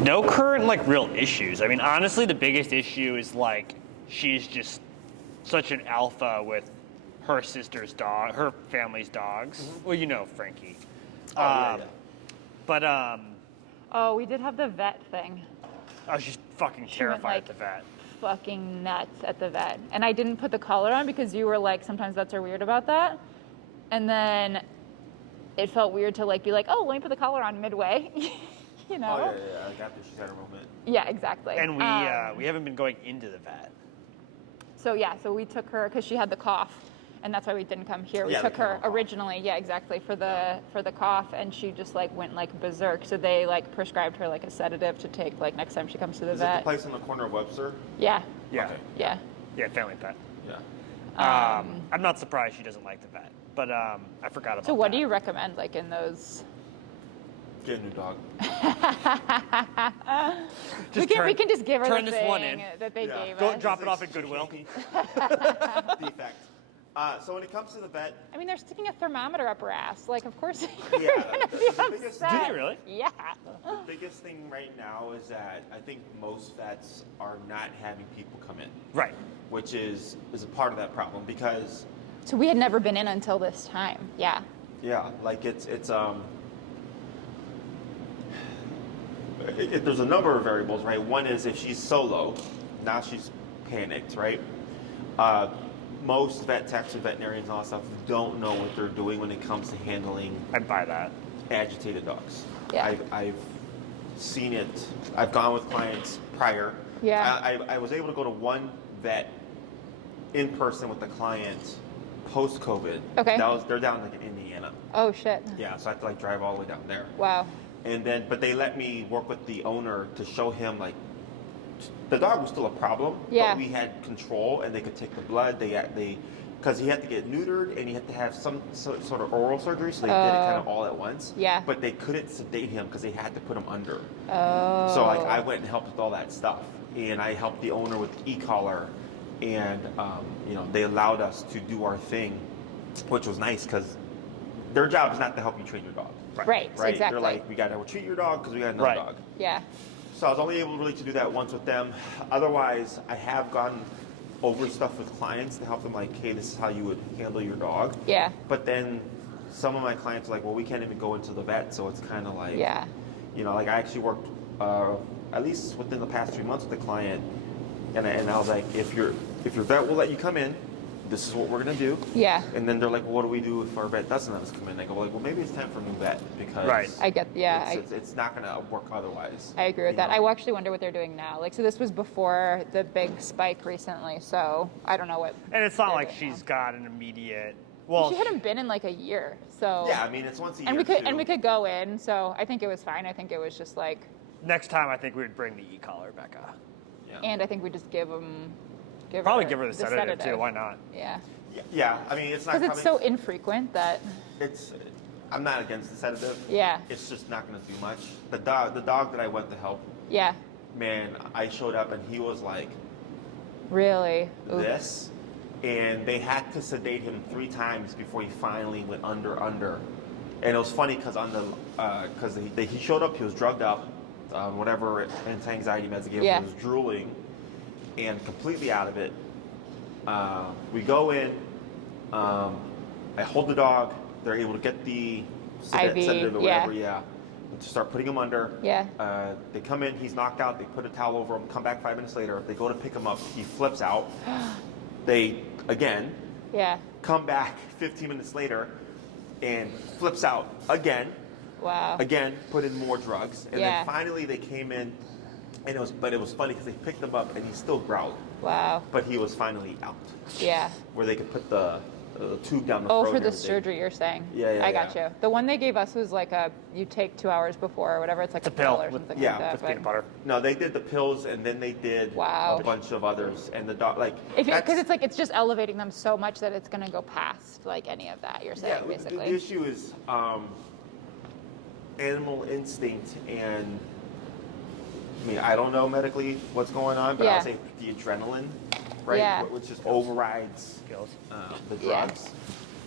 No current like real issues. I mean, honestly, the biggest issue is like she's just such an alpha with her sister's dog, her family's dogs. Mm-hmm. Well, you know Frankie. Yeah. But Oh, we did have the vet thing. I was just fucking She went, terrified like, at the vet. Fucking nuts at the vet. And I didn't put the collar on because you were like, sometimes vets are weird about that. And then it felt weird to like be like, oh, let me put the collar on midway. You know? Oh, yeah. Like after she's had her moment. Yeah, exactly. And we haven't been going into the vet. So we took her because she had the cough, and that's why we didn't come here. We Yeah, took the her cough. originally, exactly, for the cough, and she just like went like berserk. So they like prescribed her like a sedative to take like next time she comes to the Is it vet. the place on the corner of Webster? Yeah. Yeah. Okay. Yeah. Yeah, family pet. Yeah. I'm not surprised she doesn't like the vet, but I forgot about that. So what do you recommend like in those? Get a new dog. We can just give her turn the this thing one in. that they Yeah. gave Go us. drop it off at Goodwill. Defect. So when it comes to the vet, I mean, they're sticking a thermometer up her ass. Like, of course you're Yeah, gonna be the biggest- upset. Did you really? Yeah. the biggest thing right now is that I think most vets are not having people come in, Right. which is a part of that problem because So we had never been in until this time. Yeah. like there's a number of variables, right? One is if she's solo, now she's panicked, right? Most vet techs and veterinarians and all that stuff don't know what they're doing when it comes to handling I buy that. agitated dogs. Yeah. I've seen it. I've gone with clients prior. Yeah. I was able to go to one vet in person with the client post COVID. Okay. They're down like in Indiana. Oh shit. Yeah, so I have to like drive all the way down there. Wow. And then, but they let me work with the owner to show him like the dog was still a problem. Yeah. But we had control, and they could take the blood. They because he had to get neutered and he had to have some sort of oral surgery, so they did it kind of all at once. Yeah. But they couldn't sedate him because they had to put him under. Oh. So like I went and helped with all that stuff, and I helped the owner with the e-collar, and they allowed us to do our thing, which was nice because their job is not to help you train your dog. Right. Right? Exactly. They're like, we got to treat your dog because we got another Right. dog. Yeah. So I was only able really to do that once with them. Otherwise, I have gone over stuff with clients to help them like, hey, this is how you would handle your dog. Yeah. But then some of my clients are like, well, we can't even go into the vet, so it's kind of like, Yeah. like I actually worked at least within the past 3 months with the client, and I was like, if your vet will let you come in, this is what we're gonna do. Yeah. And then they're like, well, what do we do if our vet doesn't let us come in? I go like, well, maybe it's time for a new vet because Right. I get. Yeah. it's not gonna work otherwise. I agree with You that. know? I actually wonder what they're doing now. Like, so this was before the big spike recently. So I don't know what. And it's not they're like doing she's now. got an immediate. Well, She hadn't been in like a year. So. Yeah, I mean it's once a year. And we could too. we could go in. So I think it was fine. I think it was just like, next time I think we would bring the e-collar back up. Yeah. and I think we just give them. Probably give her the sedative too. Why not? Yeah. Yeah, I mean it's not Because it's so infrequent that. I'm not against the sedative. Yeah. It's just not going to do much. The dog that I went to help, Yeah. man, I showed up and he was like Really. Oof. this, and they had to sedate him 3 times before he finally went under. And it was funny because he showed up, he was drugged up, whatever anti-anxiety meds they gave him, he was drooling and completely out of it. We go in, I hold the dog, they're able to get the IV, sedative or whatever, yeah. to start putting him under. Yeah. They come in, he's knocked out, they put a towel over him, come back 5 minutes later, they go to pick him up, he flips out. They, again, Yeah. come back 15 minutes later and flips out again. Wow. Again, put in more drugs. And Yeah. then finally they came in, and it was funny because they picked him up and he still growled. Wow. But he was finally out. Yeah. Where they could put the tube down the Oh, throat. for and the everything. surgery you're saying? Yeah, I got you. The one they gave us was like you take 2 hours before or whatever. It's like It's a a pill or with- something yeah, like that. with but- peanut butter. No, they did the pills and then they did Wow. a bunch of others. And the dog, like, Because it's like it's just elevating them so much that it's going to go past like any of that. You're saying yeah, basically. the issue is animal instinct, and I mean, I don't know medically what's going on, but I Yeah. would say the adrenaline, right, Yeah. which just overrides Skills. the Yeah. drugs.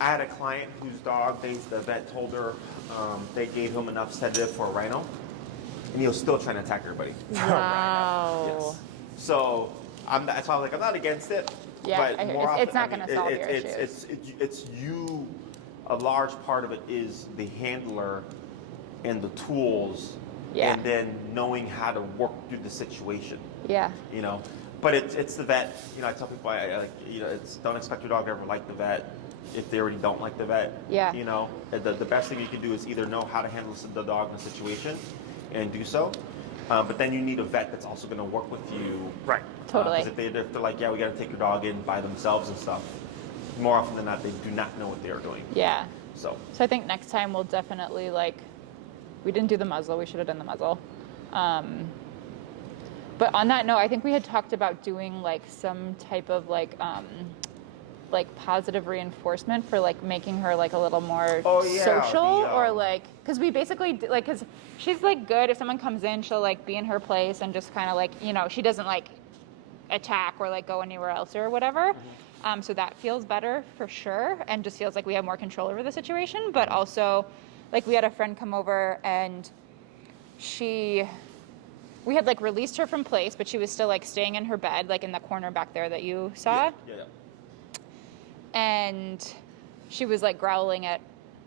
I had a client whose dog, the vet told her they gave him enough sedative for a rhino, and he'll still try to attack everybody. Wow. Yes. So that's why I was like, I'm not against it. Yeah, but I hear- more it's often, not gonna solve your issues. It's you. A large part of it is the handler and the tools, Yeah. and then knowing how to work through the situation. Yeah. You know, but it's the vet. You know, I tell people, I like, you know, don't expect your dog to ever like the vet if they already don't like the vet. Yeah. You know, the best thing you can do is either know how to handle the dog in a situation and do so, but then you need a vet that's also going to work with you. Right. Totally. Because if they're like, yeah, we got to take your dog in by themselves and stuff, more often than not, they do not know what they are doing. Yeah. So I think next time we'll definitely like, we didn't do the muzzle. We should have done the muzzle. But on that note, I think we had talked about doing like some type of like positive reinforcement for like making her like a little more social, or like, because we basically like, because she's like good. If someone comes in, she'll like be in her place and just kind of like, you know, she doesn't like attack or like go anywhere else or whatever. So that feels better for sure, and just feels like we have more control over the situation. But also, like, we had a friend come over and we had like released her from place, but she was still like staying in her bed, like in the corner back there that you saw. Yeah. And she was like growling at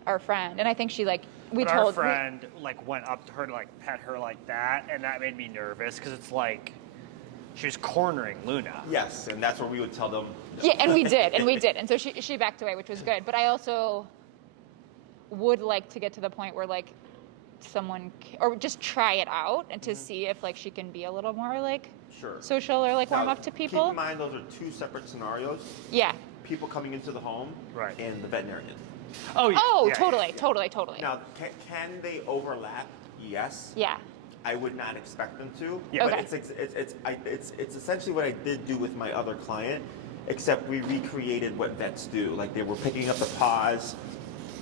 our friend, and I think she like Our friend like went up to her to like pet her like that, and that made me nervous because it's like she was cornering Luna. Yes, and that's where we would tell them. No. Yeah, and we did, and so she backed away, which was good. But I also would like to get to the point where like someone or just try it out and to see if like she can be a little more like social or like warm Now, up to people. Keep in mind those are two separate scenarios. Yeah. People coming into the home, right, and the veterinarian. Oh yeah. Oh, yeah, totally. Now, can they overlap? Yes. Yeah. I would not expect them to. Yeah. But Okay. it's essentially what I did do with my other client, except we recreated what vets do. Like they were picking up the paws,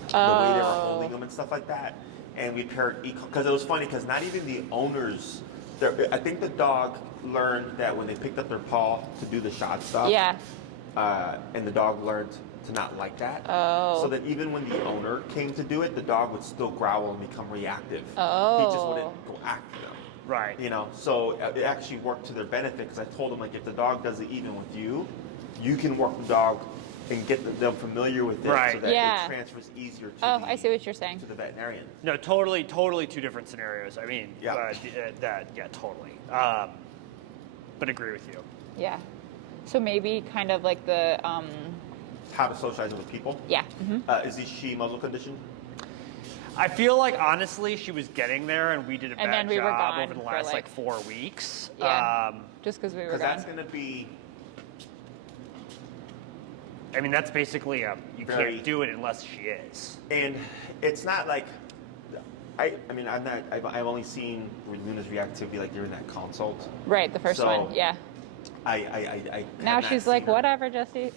the way they were holding them and stuff like that, and we paired because it was funny because not even the owners. I think the dog learned that when they picked up their paw to do the shot stuff. Yeah. And the dog learned to not like that. Oh. So that even when the owner came to do it, the dog would still growl and become reactive. Oh. He just wouldn't go after them. Right. You know, so it actually worked to their benefit because I told them, like, if the dog does it even with you, you can work the dog and get them familiar with it so that it transfers easier to I see what you're saying. To the veterinarian. No, totally two different scenarios. I mean, totally. But agree with you. Yeah. So maybe kind of like the how to socialize with people. Yeah. Mm-hmm. Is she muzzle conditioned? I feel like honestly she was getting there, and we did a bad we were job gone over the last like 4 weeks. Yeah. Just because we were gone. Because that's going to be. I mean, that's basically you can't do it unless she is. And it's not like. I mean, I've only seen Luna's reactivity like during that consult. Right, the first one, yeah. I now she's like, whatever, Jesse.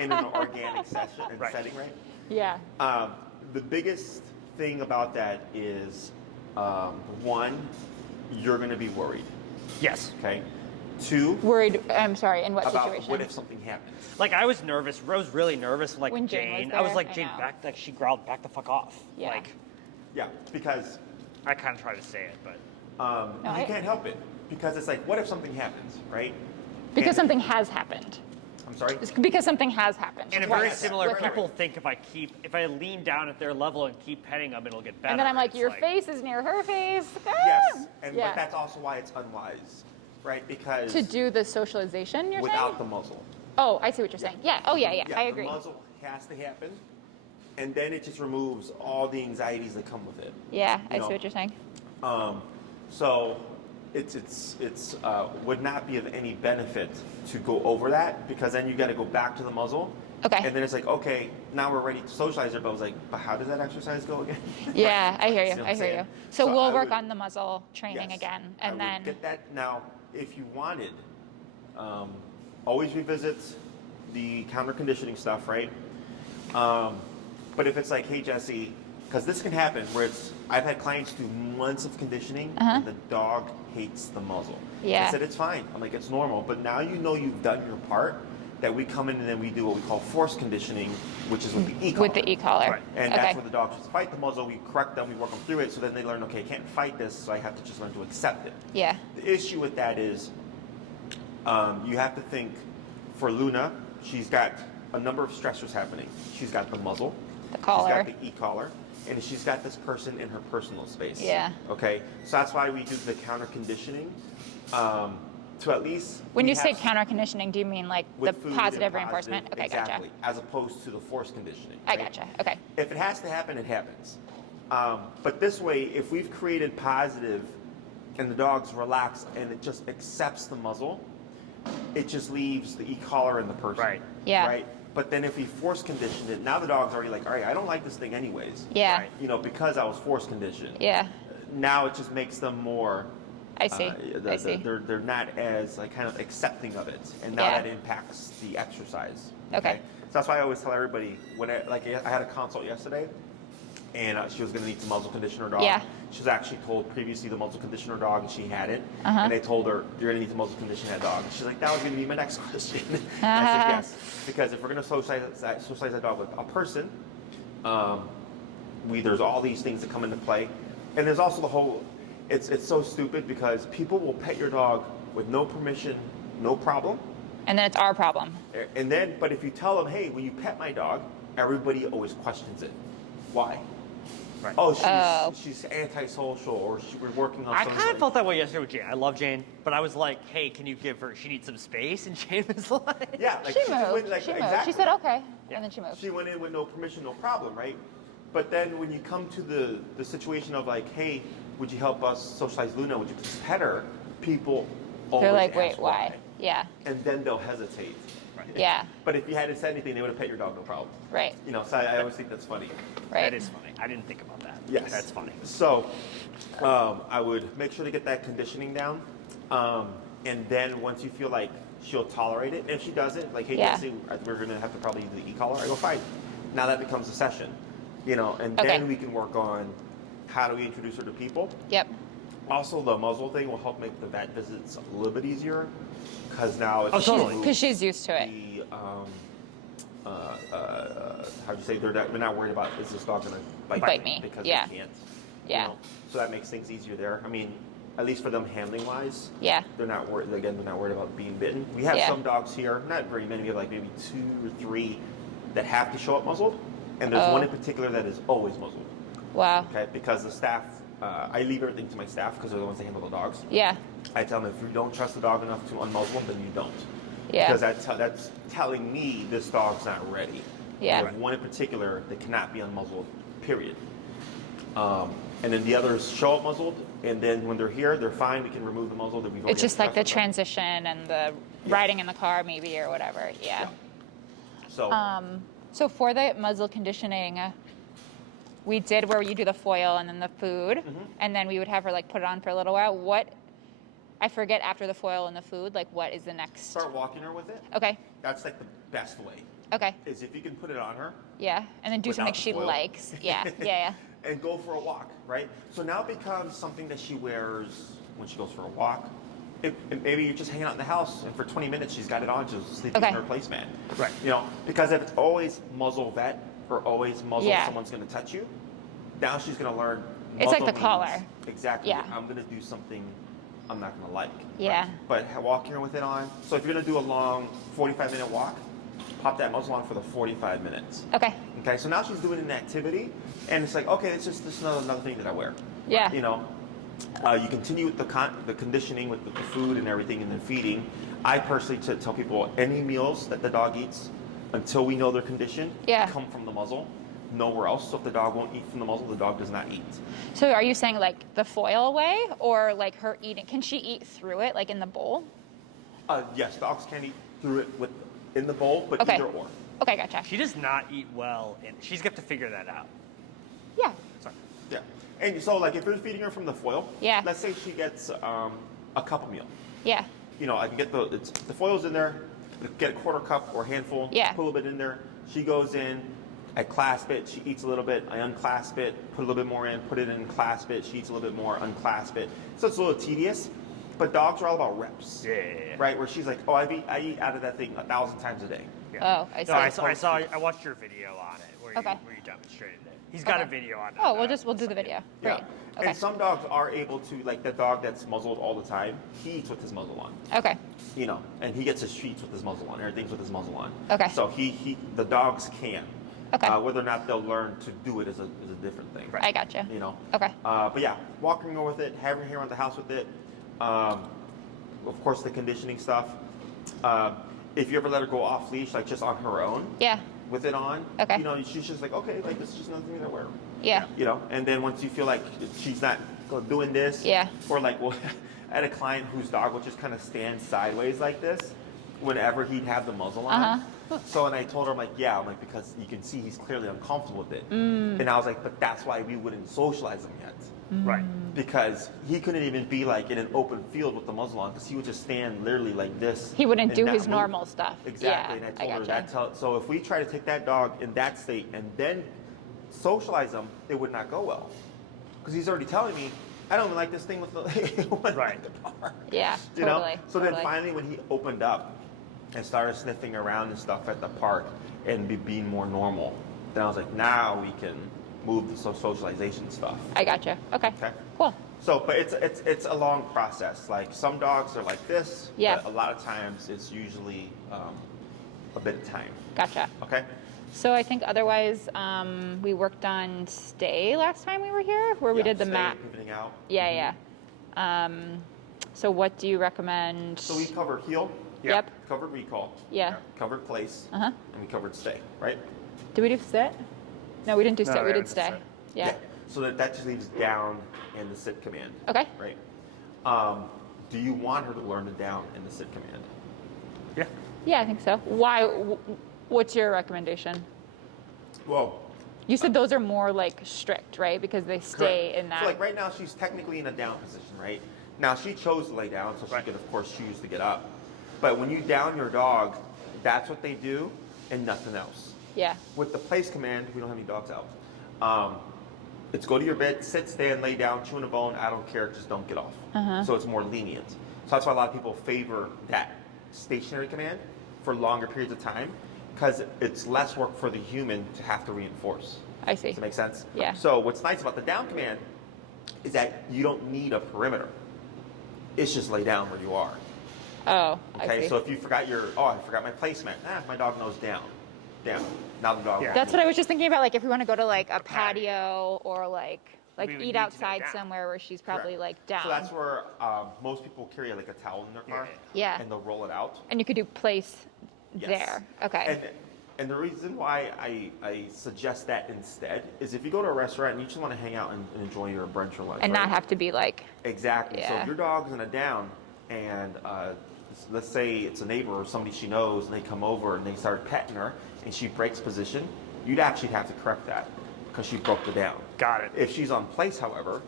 In an organic setting, right? Yeah. The biggest thing about that is, one, you're going to be worried. Yes. Okay. Two. Worried. I'm sorry. In what about situation? What if something happens? Like I was nervous. I was really nervous. Like when Jane. Was I was like, there, Jane, back. Like she growled, back the fuck off. Yeah. Like. Yeah, because. I kind of tried to say it, but. You can't help it because it's like, what if something happens, right? Because something has happened. I'm sorry? It's because something has happened. And very similar, people think if I lean down at their level and keep petting them, it'll get better. And then I'm like, your face is near her face. Yes, but that's also why it's unwise, right? Because to do the socialization, you're without saying? the muzzle. Oh, I see what you're saying. Yeah. Oh, yeah. I agree. The muzzle has to happen, and then it just removes all the anxieties that come with it. Yeah, I see what you're saying. So it's would not be of any benefit to go over that because then you got to go back to the muzzle. Okay. And then it's like, okay, now we're ready to socialize it, but I was like, but how does that exercise go again? Yeah, I hear you. See what I I'm hear saying? you. So we'll work would, on the muzzle training again, and then get that. Now, if you wanted, always revisit the counter conditioning stuff, right? But if it's like, hey Jesse, because this can happen where I've had clients do months of conditioning and the dog hates the muzzle. Yeah. I said it's fine. I'm like, it's normal, but now you know you've done your part. that we come in and then we do what we call force conditioning, which is with the e-collar. With the e-collar. Right. And okay. that's where the dog should fight the muzzle. We correct them, we work them through it, so then they learn, okay, I can't fight this, so I have to just learn to accept it. Yeah. The issue with that is you have to think, for Luna, she's got a number of stressors happening. She's got the muzzle. The collar. She's got the e-collar. And she's got this person in her personal space. Yeah. Okay? So that's why we do the counter conditioning. To at least... When you say counter conditioning, do you mean like the with food and positive reinforcement? Okay, exactly, gotcha. as opposed to the force conditioning. I right? gotcha. Okay. If it has to happen, it happens. But this way, if we've created positive and the dog's relaxed and it just accepts the muzzle, it just leaves the e-collar in the person. Right. Yeah. Right? But then if we force condition it, now the dog's already like, all right, I don't like this thing anyways. Yeah. Right. You know, because I was force conditioned. Yeah. Now it just makes them more... I see. I see. They're not as like kind of accepting of it, and now Yeah. that impacts the exercise. Okay. So that's why I always tell everybody when I had a consult yesterday, and she was going to need to muzzle condition her dog. Yeah. She was actually told previously to muzzle condition her dog, and she hadn't. Uh-huh. And they told her you're going to need to muzzle condition that dog. And she's like, that was going to be my next question. And I said yes, because if we're going to socialize that dog with a person, there's all these things that come into play, and there's also the whole. It's so stupid because people will pet your dog with no permission, no problem. And then it's our problem. And then, but if you tell them, hey, when you pet my dog, everybody always questions it. Why? Right. Oh, she's antisocial, or we're working on I something. kind of felt that way yesterday with Jane. I love Jane, but I was like, hey, can you give her, she needs some space? And Jane was like... Yeah, like She just moved. went, like, She moved. exactly. She said okay, Yeah. and then she moved. She went in with no permission, no problem, right? But then when you come to the situation of like, hey, would you help us socialize Luna? Would you please pet her? People always They're like, ask wait, why? Yeah. And then they'll hesitate. Right. Yeah. But if you hadn't said anything, they would have pet your dog, no problem. Right. You know, so I always think that's funny. Right. That is funny. I didn't think about that. Yes. That's funny. So I would make sure to get that conditioning down. And then once you feel like she'll tolerate it, and if she doesn't, like, hey, Yeah. Nancy, we're going to have to probably use the e-collar, I go, fine. Now that becomes a session, you know, and Okay. then we can work on how do we introduce her to people. Yep. Also, the muzzle thing will help make the vet visits a little bit easier because now it's Oh, totally. Because she's used to it. the how do you say they're not worried about is this dog gonna bite me. because Yeah. they can't. Yeah. You know? So that makes things easier there. I mean, at least for them handling wise, Yeah. they're not worried. Again, they're not worried about being bitten. We have Yeah. some dogs here, not very many. We have like maybe 2 or 3 that have to show up muzzled, and there's one in particular that is always muzzled. Wow. Okay, because the staff, I leave everything to my staff because they're the ones that handle the dogs. Yeah. I tell them if you don't trust the dog enough to unmuzzle them, then you don't. Yeah. Because that's telling me this dog's not ready. Yeah. There's one in particular that cannot be unmuzzled, period. And then the others show up muzzled, and then when they're here, they're fine. We can remove the muzzle that we've already It's just like the discussed with them. transition and the riding in the car maybe or whatever. Yeah. So So for the muzzle conditioning, we did where you do the foil and then the food, and then we would have her like put it on for a little while. What, I forget after the foil and the food, like what is the next? start walking her with it. Okay. That's like the best way. Okay. Is if you can put it on her Yeah. And then do something Without she foil. likes. Yeah. Yeah. and go for a walk, right? So now it becomes something that she wears when she goes for a walk. If maybe you're just hanging out in the house, and for 20 minutes she's got it on, she's sleeping Okay. in her placemat. Right. You know, because if it's always muzzle vet or always muzzle Yeah. someone's going to touch you, now she's going to learn. It's like muzzle the means- collar. Exactly. Yeah. I'm going to do something I'm not going to like. Yeah. Right? But walking her with it on. So if you're going to do a long 45-minute walk, pop that muzzle on for the 45 minutes. Okay. Okay, so now she's doing an activity, and it's like, okay, it's just this is another thing that I wear. Yeah. You know, you continue with the conditioning with the food and everything, and then feeding. I personally tell people any meals that the dog eats until we know their condition Yeah. come from the muzzle, nowhere else. So if the dog won't eat from the muzzle, the dog does not eat. So are you saying like the foil way or like her eating? Can she eat through it, like in the bowl? Yes, dogs can eat through it in the bowl, but Okay. either or. Okay, gotcha. She does not eat well, and she's got to figure that out. Yeah. Sorry. Yeah, and so like if you're feeding her from the foil, Yeah. let's say she gets a cup of meal. Yeah. You know, I can get the foil's in there, get a quarter cup or a handful, Yeah. put a little bit in there. She goes in, I clasp it, she eats a little bit, I unclasp it, put a little bit more in, put it in, clasp it, she eats a little bit more, unclasp it. So it's a little tedious. But dogs are all about reps. Yeah. Right? Where she's like, oh, I eat out of that thing 1,000 times a day. Yeah. Oh, I see. No, I watched your video on it where Okay. you demonstrated it. He's got a Okay. video on it. Oh, we'll do the video. Great. Yeah. Okay. And some dogs are able to, like the dog that's muzzled all the time, he eats with his muzzle on. Okay. You know, and he gets his treats with his muzzle on. Everything's with his muzzle on. Okay. So the dogs can. Okay. Whether or not they'll learn to do it is a different thing. I gotcha. You know. Okay. But yeah, walking around with it, having her here around the house with it. Of course, the conditioning stuff. If you ever let her go off leash, like just on her own, Yeah. with it on, Okay. you know, she's just like, okay, like this is just nothing to wear. Yeah. You know, and then once you feel like she's not doing this, Yeah. or like, well, I had a client whose dog would just kind of stand sideways like this whenever he'd have the muzzle on. Uh-huh. So, and I told her, I'm like, yeah, I'm like, because you can see he's clearly uncomfortable with it. And I was like, but that's why we wouldn't socialize him yet. Right. Because he couldn't even be like in an open field with the muzzle on, because he would just stand literally like this. He wouldn't and do not his move. normal stuff. Exactly. Yeah, And I told her gotcha. that. So if we try to take that dog in that state and then socialize him, it would not go well. Because he's already telling me, I don't even like this thing with the Right. the park. Yeah, You know? totally. So totally. then finally when he opened up and started sniffing around and stuff at the park and being more normal, then I was like, now we can move the socialization stuff. I gotcha. Okay. Okay. Cool. So, but it's a long process. Like some dogs are like this. Yeah. But a lot of times it's usually a bit of time. Gotcha. Okay. So I think otherwise, we worked on stay last time we were here, where we Yeah, did the stay, map. pivoting out. Yeah, yeah. So what do you recommend? So we covered heel. Yeah. Yep. Covered recall. Yeah. Covered place. Uh-huh. And we covered stay. Right. Did we do sit? No, we didn't do No, sit. we We did haven't stay. sit. Yeah. So that just leaves down and the sit command. Okay. Right. Do you want her to learn the down and the sit command? Yeah. Yeah, I think so. Why? What's your recommendation? Well, You said those are more like strict, right? Because they stay correct. in that. So like right now she's technically in a down position, right? Now she chose to lay down, so Right. she could of course choose to get up. But when you down your dog, that's what they do and nothing else. Yeah. With the place command, we don't have any dogs out. It's go to your bed, sit, stand, lay down, chewing a bone, I don't care, just don't get off. So it's more lenient. So that's why a lot of people favor that stationary command for longer periods of time, because it's less work for the human to have to reinforce. I see. Does that make sense? Yeah. So what's nice about the down command is that you don't need a perimeter. It's just lay down where you are. Oh, I Okay, see. so if you forgot I forgot my placemat. My dog knows down. Down. Now the dog. Yeah. won't That's move. what I was just thinking about. Like, if we want to go to like a patio or like We would need eat to know outside down. somewhere where she's probably Correct. like down. So that's where most people carry like a towel in their car. Yeah. And they'll roll it out. And you could do place Yes. there. Okay. And the reason why I suggest that instead is if you go to a restaurant and you just want to hang out and enjoy your brunch or lunch. And right? not have to be like, Exactly. So Yeah. if your dog's in a down and let's say it's a neighbor or somebody she knows and they come over and they start petting her and she breaks position, you'd actually have to correct that because she broke the down. Got it. If she's on place, however,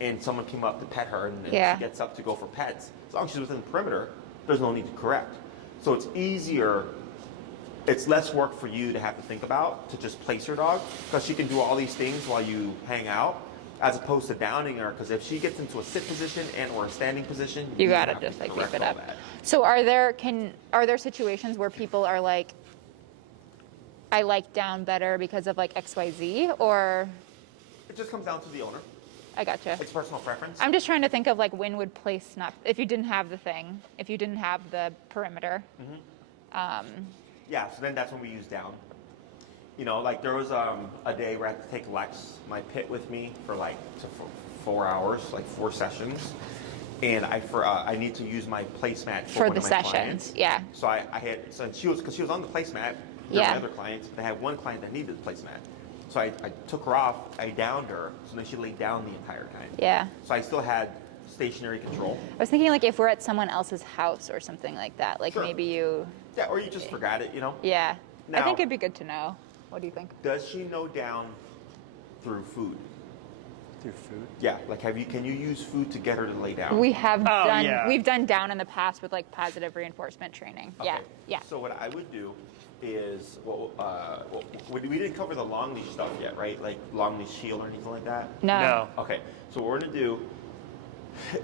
and someone came up to pet her and then Yeah. she gets up to go for pets, as long as she's within the perimeter, there's no need to correct. So it's easier, it's less work for you to have to think about to just place your dog because she can do all these things while you hang out as opposed to downing her because if she gets into a sit position and or a standing position, you gotta have to just like correct keep it all up. that. So are there situations where people are like, I like down better because of like XYZ, or It just comes down to the owner. I gotcha. It's personal preference. I'm just trying to think of like when would place not, if you didn't have the thing, if you didn't have the perimeter. Yeah, so then that's when we use down. You know, like there was a day where I had to take Lex, my pit, with me for 4 hours, like 4 sessions, and I need to use my placemat For one the of my sessions, clients. yeah. So I had because she was on the placemat. Yeah. My other clients, but I had one client that needed the placemat. So I took her off, I downed her, so then she laid down the entire time. Yeah. So I still had stationary control. I was thinking like if we're at someone else's house or something like that, like Sure. maybe you, Yeah, or you just forgot it, you know? yeah. I Now- think it'd be good to know. What do you think? Does she know down through food? Through food. Yeah, like can you use food to get her to lay down? We have done, yeah. we've done down in the past with like positive reinforcement training. Yeah, Okay. yeah. So what I would do is, we didn't cover the long leash stuff yet, right? Like long leash heel or anything like that? No. No. Okay, so what we're gonna do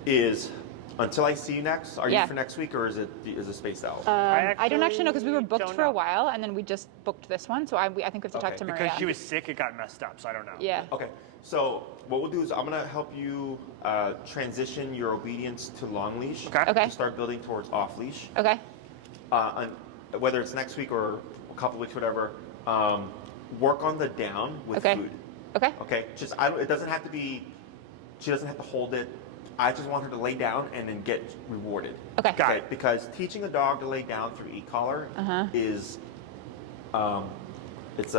is until I see you next. Are Yeah. you for next week, or is it spaced out? I don't actually know because we were booked don't for a know. while and then we just booked this one. So I think we have to talk to Maria. Because she was sick, it got messed up, so I don't know. Yeah. Okay, so what we'll do is I'm gonna help you transition your obedience to long leash. Okay. Okay. To start building towards off leash. Okay. Whether it's next week or a couple weeks, whatever. Work on the down with Okay. food. Okay. Okay. It doesn't have to be. She doesn't have to hold it. I just want her to lay down and then get rewarded. Okay. Got it. Because teaching a dog to lay down through e-collar is, it's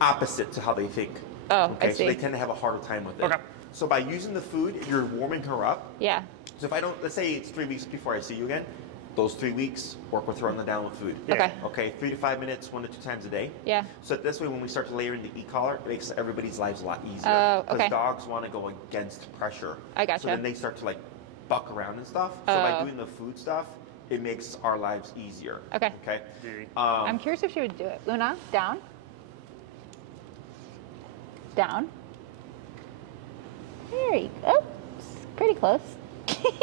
opposite to how they think. Oh, okay, I so see. they tend to have a harder time with it. Okay. So by using the food, you're warming her up. Yeah. So if I don't, let's say it's 3 weeks before I see you again, those 3 weeks, work with her on the down with food. Yeah. Okay. Okay, 3 to 5 minutes, 1 to 2 times a day. Yeah. So this way, when we start to layer in the e-collar, it makes everybody's lives a lot easier. Oh, Because okay. dogs want to go against pressure. I gotcha. So then they start to like buck around and stuff. So by Oh. doing the food stuff, it makes our lives easier. Okay. Okay. I'm curious if she would do it. Luna, down. Down. There you go. Pretty close.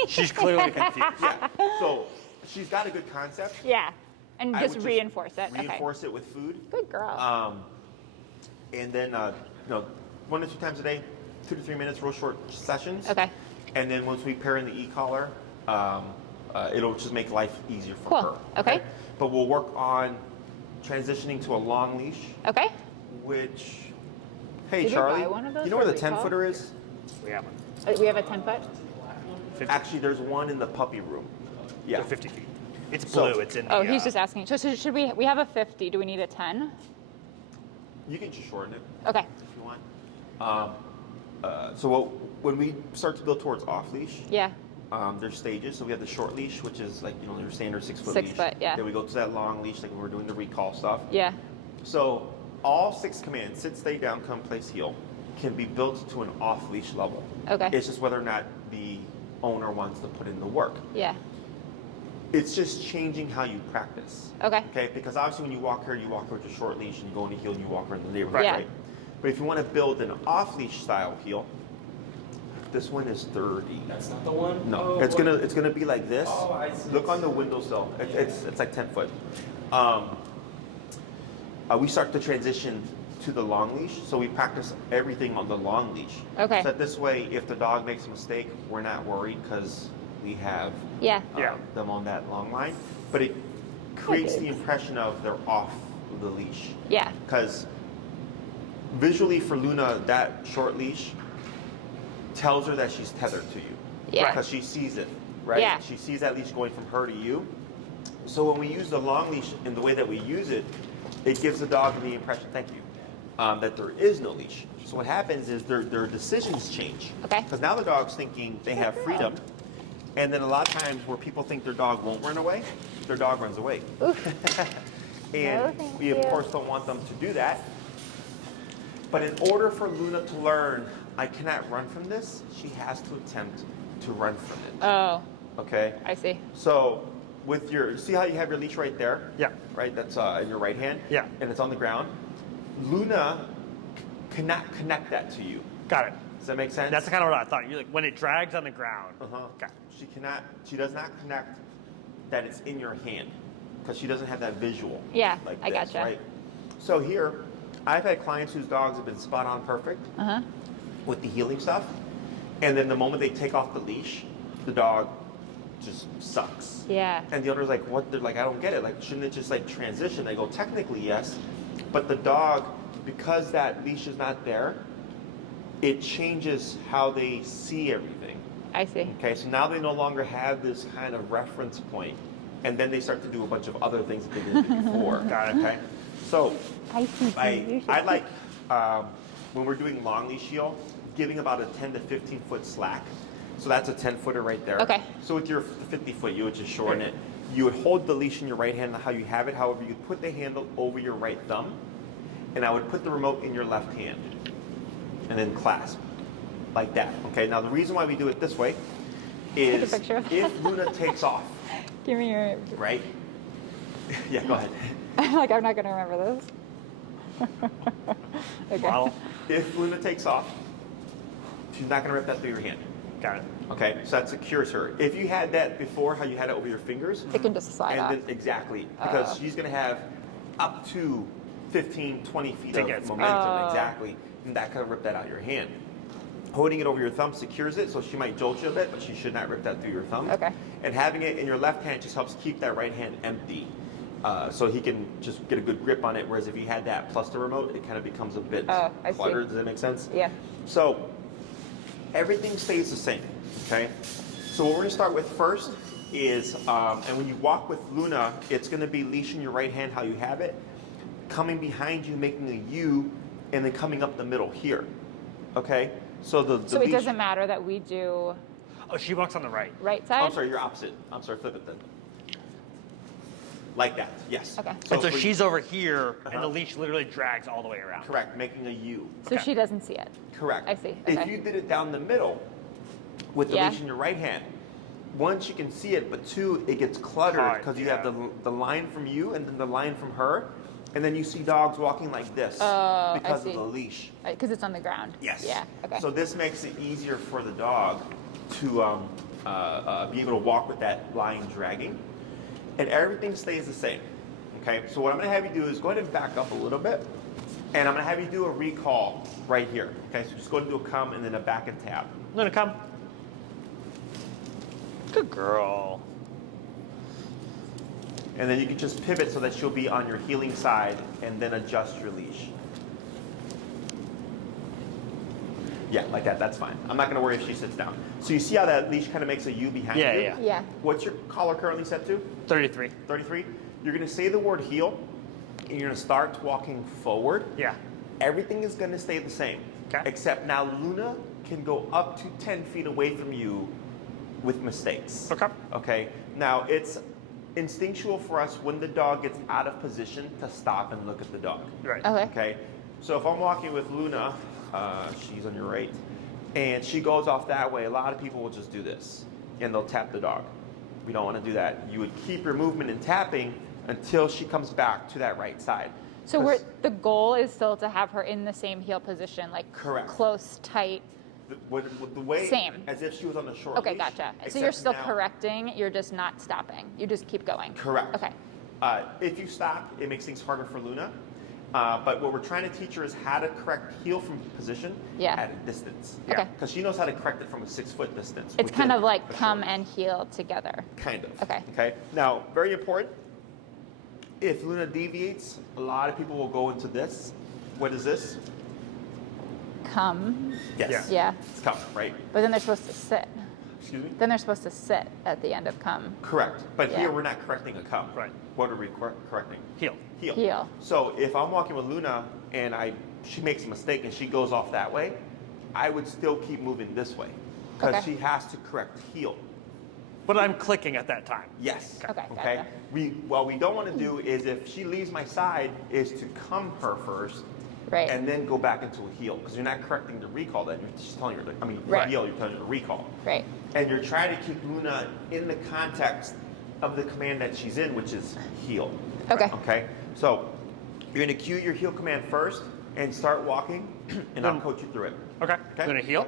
She's clearly confused. Yeah. So she's got a good concept. Yeah. And I just would reinforce it. Reinforce it with food. Okay. Good girl. And then, 1 to 2 times a day, 2 to 3 minutes, real short sessions. Okay. And then once we pair in the e-collar, it'll just make life easier for Cool. her. Okay. But we'll work on transitioning to a long leash, Okay. which, hey, Did we Charlie, buy one of those you know where for the 10 recall? footer is? We have one. We have a 10-foot? 50, Actually, there's one in the puppy room. Yeah. they're 50 feet. It's So- blue. It's in the. Oh, he's just asking. So should we have a 50? Do we need a 10? You can just shorten it Okay. if you want. When we start to build towards off leash, Yeah. there's stages. So we have the short leash, which is like, your standard 6-foot 6 leash. foot, yeah. Then we go to that long leash, like when we're doing the recall stuff. Yeah. So all 6 commands, sit, stay down, come, place, heel, can be built to an off leash level. Okay. It's just whether or not the owner wants to put in the work. Yeah. It's just changing how you practice. Okay. Okay, because obviously when you walk her with a short leash and you go on a heel and you walk her in the neighborhood, Yeah. right? But if you want to build an off leash style heel, this one is 30. That's not the one? No, Oh, it's what? gonna be like this. Oh, I see. Look on the windowsill. It's like 10 foot. We start to transition to the long leash, so we practice everything on the long leash. Okay. So that this way, if the dog makes a mistake, we're not worried because we have Yeah. Yeah. them on that long line. But it creates Okay. the impression of they're off the leash. Yeah. Because visually for Luna, that short leash tells her that she's tethered to you. Yeah. Because she sees it, right? Yeah. She sees that leash going from her to you. So when we use the long leash in the way that we use it, it gives the dog the impression, thank you, that there is no leash. So what happens is their decisions change. Okay. Because now the dog's thinking they have freedom. And then a lot of times where people think their dog won't run away, their dog runs away. And No, thank we, of you. course, don't want them to do that. But in order for Luna to learn, I cannot run from this, she has to attempt to run from it. Oh, Okay? I see. So with see how you have your leash right there? Yeah. Right? That's in your right hand? Yeah. And it's on the ground. Luna cannot connect that to you. Got it. Does that make sense? That's kind of what I thought. You're like when it drags on the ground. Uh-huh. Okay. She does not connect that it's in your hand because she doesn't have that visual. Yeah, like I this, gotcha. Right? So here, I've had clients whose dogs have been spot on perfect Uh-huh. with the healing stuff, and then the moment they take off the leash, the dog just sucks. Yeah. And the owner's like, what? They're like, I don't get it. Like, shouldn't it just like transition? They go, technically yes, but the dog, because that leash is not there, it changes how they see everything. I see. Okay, so now they no longer have this kind of reference point, and then they start to do a bunch of other things that they didn't do before. Got it. Okay, so I see. I like when we're doing long leash heel, giving about a 10 to 15 foot slack. So that's a 10 footer right there. Okay. So with your 50 foot, you would just shorten it. You would hold the leash in your right hand how you have it. However, you'd put the handle over your right thumb, and I would put the remote in your left hand, and then clasp like that. Okay. Now the reason why we do it this way is Take a picture. if Luna takes off, Give me your. right? Yeah, go ahead. I'm like, I'm not going to remember this. Okay. Model. If Luna takes off, she's not going to rip that through your hand. Got it. Okay, so that secures her. If you had that before, how you had it over your fingers, It can just slide off. then, exactly, because she's going to have up to 15, 20 feet To of get some- momentum, exactly, and that could rip that out of your hand. Holding it over your thumb secures it, so she might jolt you a bit, but she should not rip that through your thumb. Okay. And having it in your left hand just helps keep that right hand empty. So he can just get a good grip on it, whereas if you had that plus the remote, it kind of becomes a bit I see. cluttered. Does that make sense? Yeah. So everything stays the same, okay? So what we're gonna start with first is, and when you walk with Luna, it's gonna be leash in your right hand how you have it, coming behind you, making a U, and then coming up the middle here, okay? So So it leash, doesn't matter that we do Oh, she walks on the right. right oh, side? I'm sorry, you're opposite. I'm sorry, flip it then. Like that, yes. Okay. And so for- she's over here, and the Uh-huh. leash literally drags all the way around. correct, making a U. So Okay. she doesn't see it. Correct. I see, If okay. you did it down the middle with the Yeah. leash in your right hand, one, she can see it, but two, it gets cluttered Caught, because you yeah. have the line from you and then the line from her, and then you see dogs walking like this I because see. of the leash. Because it's on the ground. Yes. Yeah, okay. So this makes it easier for the dog to be able to walk with that line dragging, and everything stays the same. Okay, so what I'm going to have you do is go ahead and back up a little bit, and I'm going to have you do a recall right here. Okay, so just go ahead and do a come and then a back and tap. Luna, come. Good girl. And then you can just pivot so that she'll be on your healing side and then adjust your leash. Yeah, like that, that's fine. I'm not going to worry if she sits down. So you see how that leash kind of makes a U behind Yeah, you? yeah. Yeah. What's your collar currently set to? 33. 33? You're going to say the word heel, and you're going to start walking forward. Yeah. Everything is going to stay the same. Okay. Except now Luna can go up to 10 feet away from you with mistakes. Okay. Okay. Now it's instinctual for us when the dog gets out of position to stop and look at the dog. Right. Okay. Okay. So if I'm walking with Luna, she's on your right, and she goes off that way, a lot of people will just do this, and they'll tap the dog. We don't want to do that. You would keep your movement and tapping until she comes back to that right side. So 'Cause the goal is still to have her in the same heel position, like Correct. close, tight. the way, Same. as if she was on the short Okay, leash, gotcha. So except you're still now- correcting, you're just not stopping. You just keep going. Correct. Okay. If you stop, it makes things harder for Luna. But what we're trying to teach her is how to correct heel from position Yeah. at a distance. Okay. Because she knows how to correct it from a 6-foot distance. It's kind within of like a short come leash. and heel together. Kind of. Okay. Okay. Now, very important. If Luna deviates, a lot of people will go into this. What is this? Come. Yes. Yeah. It's come, right? But then they're supposed to sit. Excuse me? Then they're supposed to sit at the end of come. Correct. But Yeah. here we're not correcting a come. Right. What are we correcting? Heel. Heel. Heel. So if I'm walking with Luna and she makes a mistake and she goes off that way, I would still keep moving this way because Okay. she has to correct heel. But I'm clicking at that time. Yes. Okay, Okay. gotcha. What we don't want to do is if she leaves my side is to come her first Right. and then go back into a heel because you're not correcting the recall then. You're just telling her, Right. heel, you're telling her to recall. Right. And you're trying to keep Luna in the context of the command that she's in, which is heel. Okay. Okay? So you're going to cue your heel command first and start walking, and I'll coach you through it. Okay. Okay. Luna, heel.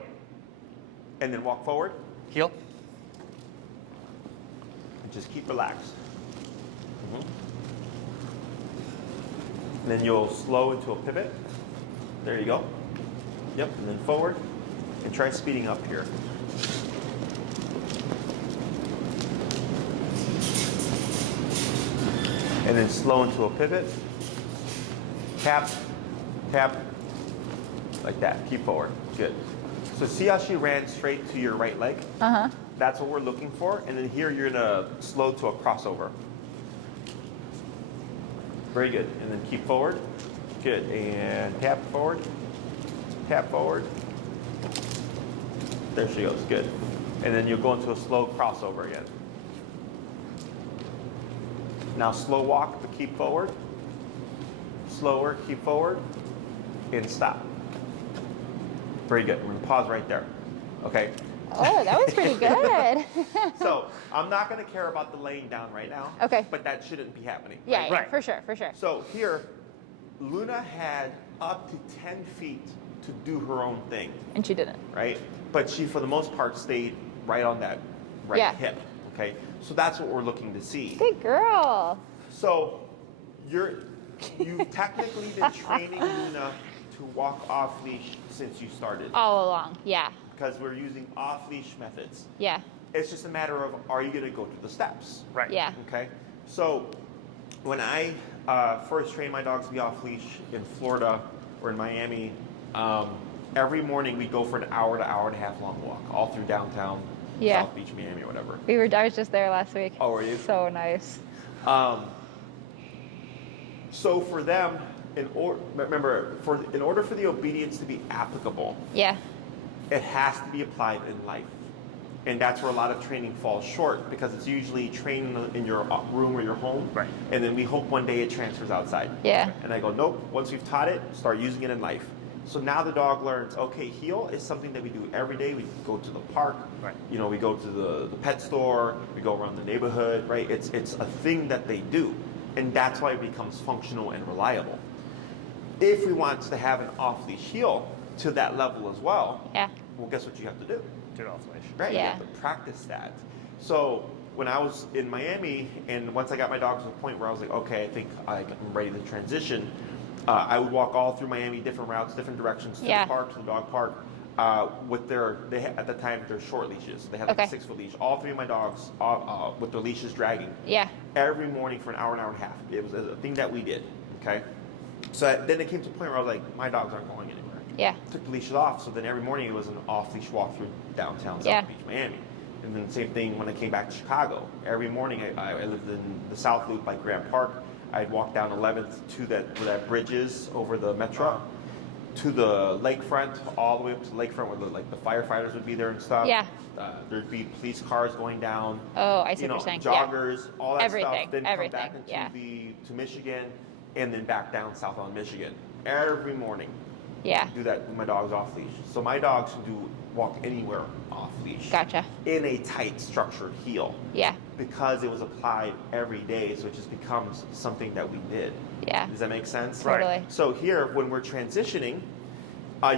And then walk forward, Heel. and just keep relaxed. And then you'll slow into a pivot. There you go. Yep, and then forward, and try speeding up here. And then slow into a pivot. Tap, tap, like that. Keep forward. Good. So see how she ran straight to your right leg? Uh-huh. That's what we're looking for. And then here you're gonna slow to a crossover. Very good. And then keep forward. Good. And tap forward. Tap forward. There she goes. Good. And then you'll go into a slow crossover again. Now slow walk, but keep forward. Slower, keep forward. And stop. Very good. We're gonna pause right there. Okay. Oh, that was pretty good. So I'm not going to care about the laying down right now. Okay. But that shouldn't be happening. Yeah, Right. for sure, for sure. So here, Luna had up to 10 feet to do her own thing, And she didn't. right? But she, for the most part, stayed right on that right Yeah. hip, okay? So that's what we're looking to see. Good girl. So you've technically been training Luna to walk off leash since you started, All along. Yeah. because we're using off leash methods. Yeah. It's just a matter of, are you going to go through the steps? Right. Yeah. Okay. So when I first trained my dogs to be off leash in Florida or in Miami, every morning we go for an hour to hour and a half long walk all through downtown Yeah. South Beach, Miami, or whatever. I was just there last week. Oh, were you? So nice. So for them, in order for the obedience to be applicable, Yeah. it has to be applied in life. And that's where a lot of training falls short, because it's usually trained in your room or your home. Right. And then we hope one day it transfers outside. Yeah. And I go, nope, once we've taught it, start using it in life. So now the dog learns, okay, heel is something that we do every day. We go to the park, Right. you know, we go to the pet store, we go around the neighborhood, right? It's a thing that they do. And that's why it becomes functional and reliable. If we want to have an off-leash heel to that level as well, Yeah. well, guess what you have to do? Do it off leash. Right? Yeah. You have to practice that. So when I was in Miami, and once I got my dogs to the point where I was like, okay, I think I'm ready to transition, I would walk all through Miami, different routes, different directions, to Yeah. the park, to the dog park, with at the time, their short leashes. They had like Okay. a 6-foot leash. All three of my dogs with their leashes dragging. Yeah. Every morning for an hour and a half. It was a thing that we did, okay? So then it came to a point where I was like, my dogs aren't going anywhere. Yeah. Took the leashes off, so then every morning it was an off-leash walk through downtown Yeah. South Beach, Miami. And then same thing when I came back to Chicago. Every morning I lived in the South Loop by Grant Park. I'd walk down 11th to where that bridge is over the Metro, to the lakefront, all the way up to the lakefront where the firefighters would be there and stuff. Yeah. There'd be police cars going down. Oh, I see what you're saying. Yeah. Joggers, all that Everything, stuff. Then everything, come back into yeah. to Michigan, and then back down south on Michigan every morning. Yeah. Do that with my dogs off leash. So my dogs can walk anywhere off leash. Gotcha. In a tight, structured heel. Yeah. Because it was applied every day, so it just becomes something that we did. Yeah. Does that make sense? Right. Totally. So here, when we're transitioning,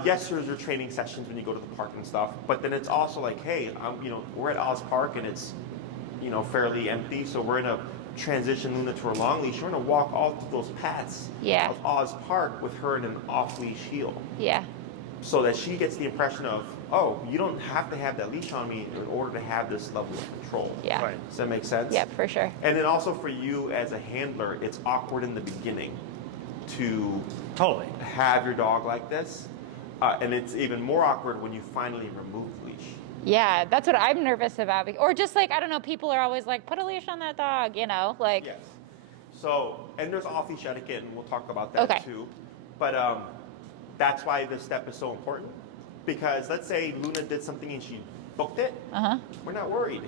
yes, there's your training sessions when you go to the park and stuff, but then it's also like, hey, we're at Oz Park and it's, fairly empty, so we're gonna transition Luna to her long leash. We're gonna walk all through those paths Yeah. of Oz Park with her in an off-leash heel, Yeah. so that she gets the impression of, oh, you don't have to have that leash on me in order to have this level of control. Yeah. Right. Does that make sense? Yeah, for sure. And then also for you as a handler, it's awkward in the beginning to Totally. have your dog like this. And it's even more awkward when you finally remove the leash. Yeah, that's what I'm nervous about. Or just like, I don't know, people are always like, put a leash on that dog, like. Yes. So, and there's off-leash etiquette, and we'll talk about that Okay. too. But that's why this step is so important. Because let's say Luna did something and she booked it, Uh-huh. we're not worried.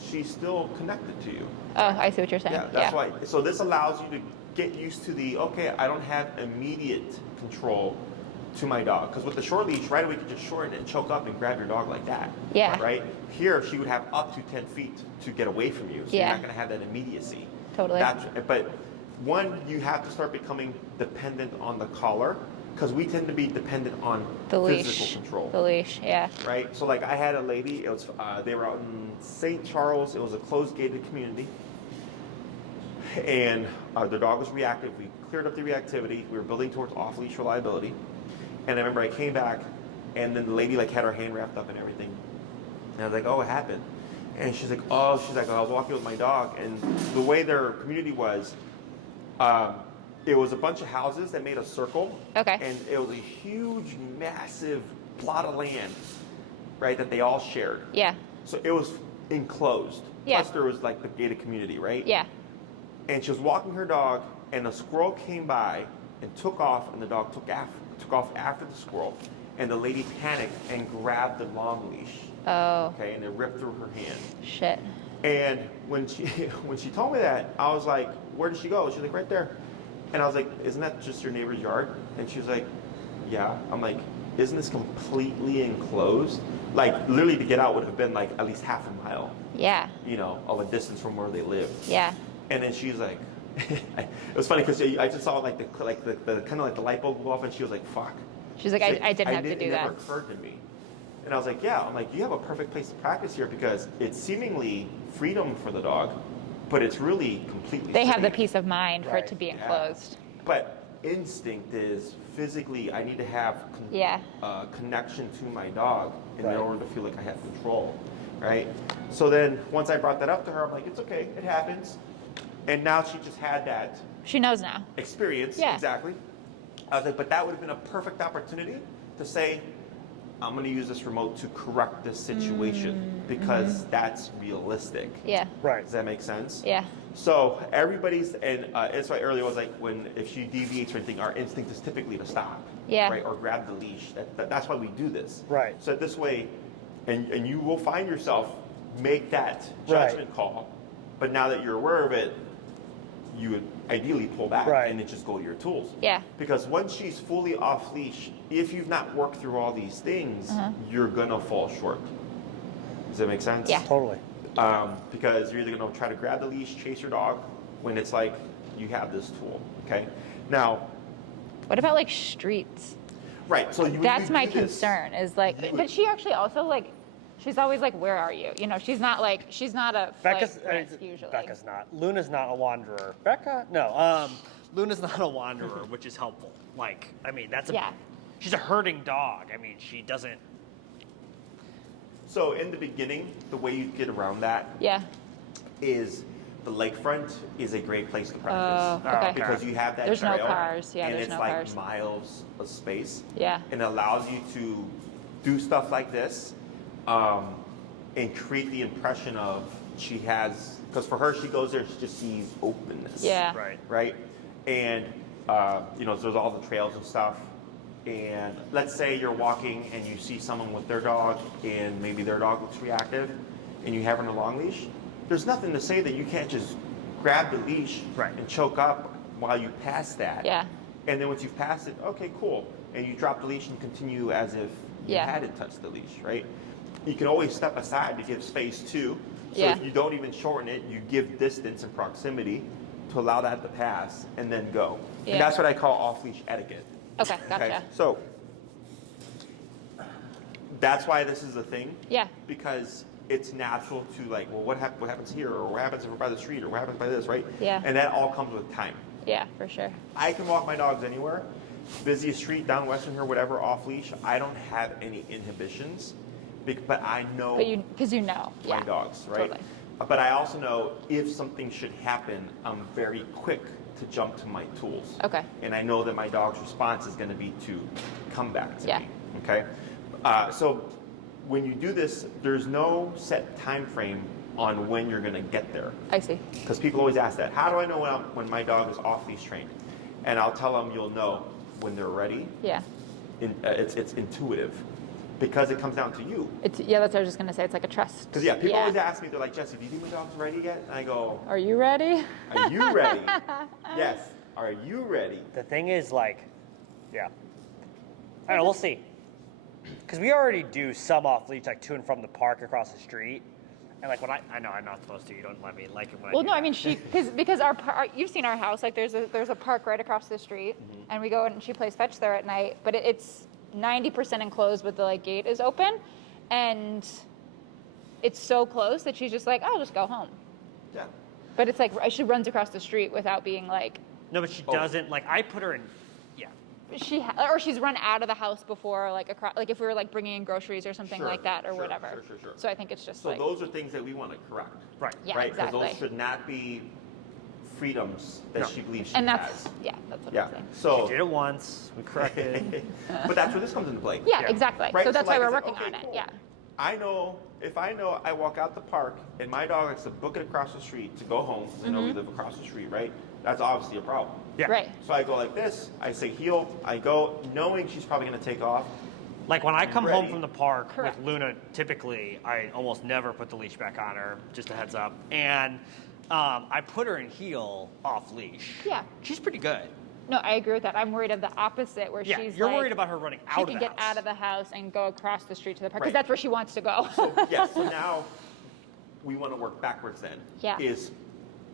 She's still connected to you. Oh, I see what you're saying. Yeah, that's why. So this allows you to get used to okay, I don't have immediate control to my dog. Because with the short leash, right away you can just shorten it and choke up and grab your dog like that. Yeah. Right? Here, she would have up to 10 feet to get away from you. So Yeah. you're not going to have that immediacy. Totally. But one, you have to start becoming dependent on the collar. Because we tend to be dependent on The leash. physical control. The leash, yeah. Right? So like I had a lady, it was they were out in St. Charles. It was a closed gated community. And the dog was reactive. We cleared up the reactivity. We were building towards off-leash reliability. And I remember I came back, and then the lady had her hand wrapped up and everything. And I was like, oh, what happened? And she's like, I was walking with my dog, and the way their community was, it was a bunch of houses that made a circle. Okay. And it was a huge, massive plot of land, right, that they all shared. Yeah. So it was enclosed. Yeah. Plus there was the gated community, right? Yeah. And she was walking her dog, and a squirrel came by and took off, and the dog took off after the squirrel. And the lady panicked and grabbed the long leash. Oh, Okay, and it ripped through her hand. shit. And when she told me that, I was like, where did she go? She's like, right there. And I was like, isn't that just your neighbor's yard? And she was like, yeah. I'm like, isn't this completely enclosed? Like, literally to get out would have been at least half a mile, Yeah. of a distance from where they live. Yeah. And then she's like, it was funny because I just saw the kind of the light bulb go off, and she was like, fuck. She's like, I didn't have to do it that. never occurred to me. And I was like, yeah. I'm like, you have a perfect place to practice here because it's seemingly freedom for the dog, but it's really completely They have the safe. peace of mind for it to be Yeah. enclosed. But instinct is physically, I need to have connection to my dog in order to feel like I have control, right? So then once I brought that up to her, I'm like, it's okay, it happens. And now she just had that She knows now. experience. Yeah. Exactly. I was like, but that would have been a perfect opportunity to say, I'm going to use this remote to correct this situation because that's realistic. Yeah. Right. Does that make sense? Yeah. So everybody's, and that's why earlier I was like, if she deviates or anything, our instinct is typically to stop. Yeah. Right, or grab the leash. That's why we do this. Right. So this way, and you will find yourself make that Right. judgment call, but now that you're aware of it, you would ideally pull back Right. and then just go to your tools. Yeah. Because once she's fully off leash, if you've not worked through all these things, you're gonna fall short. Does that make sense? Yeah. Totally. Because you're either gonna try to grab the leash, chase your dog, when it's like you have this tool. Okay. Now, What about like streets? right. So you. That's you my do this. concern is like, but she actually also like, she's always like, where are you? You know, she's not a Becca's, flight risk usually. Becca's not. Luna's not a wanderer. Becca? No. Luna's not a wanderer, which is helpful. Like, I mean, Yeah. she's a herding dog. I mean, she doesn't. So in the beginning, the way you get around that Yeah. is the lakefront is a great place to practice. Okay. Because you have that There's no trail, cars. Yeah, and there's it's no like cars. miles of space. Yeah. And it allows you to do stuff like this, and create the impression of she has, because for her, she goes there, she just sees openness. Yeah. Right. Right? And, there's all the trails and stuff. And let's say you're walking and you see someone with their dog and maybe their dog looks reactive and you have her on a long leash. There's nothing to say that you can't just grab the leash Right. and choke up while you pass that. Yeah. And then once you've passed it, okay, cool. And you drop the leash and continue as if you Yeah. hadn't touched the leash, right? You can always step aside to give space too. So Yeah. if you don't even shorten it, you give distance and proximity to allow that to pass and then go. Yeah. And that's what I call off-leash etiquette. Okay. Gotcha. So that's why this is a thing. Yeah. Because it's natural to like, well, what happens here, or what happens if we're by the street, or what happens by this, right? Yeah. And that all comes with time. Yeah, for sure. I can walk my dogs anywhere, busiest street down Western here, whatever, off leash. I don't have any inhibitions, but I know Because you know. my Yeah. dogs, right? Totally. But I also know if something should happen, I'm very quick to jump to my tools. Okay. And I know that my dog's response is going to be to come back to Yeah. me. Okay. So when you do this, there's no set time frame on when you're going to get there. I see. Because people always ask that. How do I know when my dog is off leash trained? And I'll tell them you'll know when they're ready. Yeah. It's intuitive because it comes down to you. That's what I was just gonna say. It's like a trust. Because people always ask me, they're like, Jesse, do you think my dog's ready yet? And I go, Are you ready? are you ready? Yes. Are you ready? The thing is, like, yeah. I don't know, we'll see. Because we already do some off leash, like to and from the park across the street. And like when I know I'm not supposed to. You don't let me like it when Well, I do no, I that. mean because you've seen our house. Like there's a park right across the street, and we go and she plays fetch there at night. But it's 90% enclosed, but the gate is open, and it's so close that she's just like, I'll just go home. Yeah. But it's like she runs across the street without being like No, but she Oh. doesn't. Like I put her in. Yeah. or she's run out of the house before, like across, like if we were like bringing in groceries or something Sure, like that or sure, whatever. sure. So I think it's just So like those are things that we want to correct. Right. yeah, right? Because exactly. those should not be freedoms that No. she believes she and that's has. that's what Yeah. I'm saying. So, She did it once. We corrected. but that's where this comes into play. Yeah, Yeah. exactly. Right? So that's why like I we're said, working okay, on it. cool. Yeah. If I know I walk out the park and my dog likes to book it across the street to go home, because I know we live across the street, right? That's obviously a problem. Yeah. Right. So I go like this, I say heel, I go knowing she's probably going to take off. Like when I come Ready. home from the park Correct. with Luna, typically I almost never put the leash back on her. Just a heads up. And I put her in heel off leash. Yeah. She's pretty good. No, I agree with that. I'm worried of the opposite, where Yeah, she's you're like, worried about her running out she of can the get house. out of the house and go across the street to the park because Right. that's where she wants to go. So now we want to work backwards then. Yeah. Is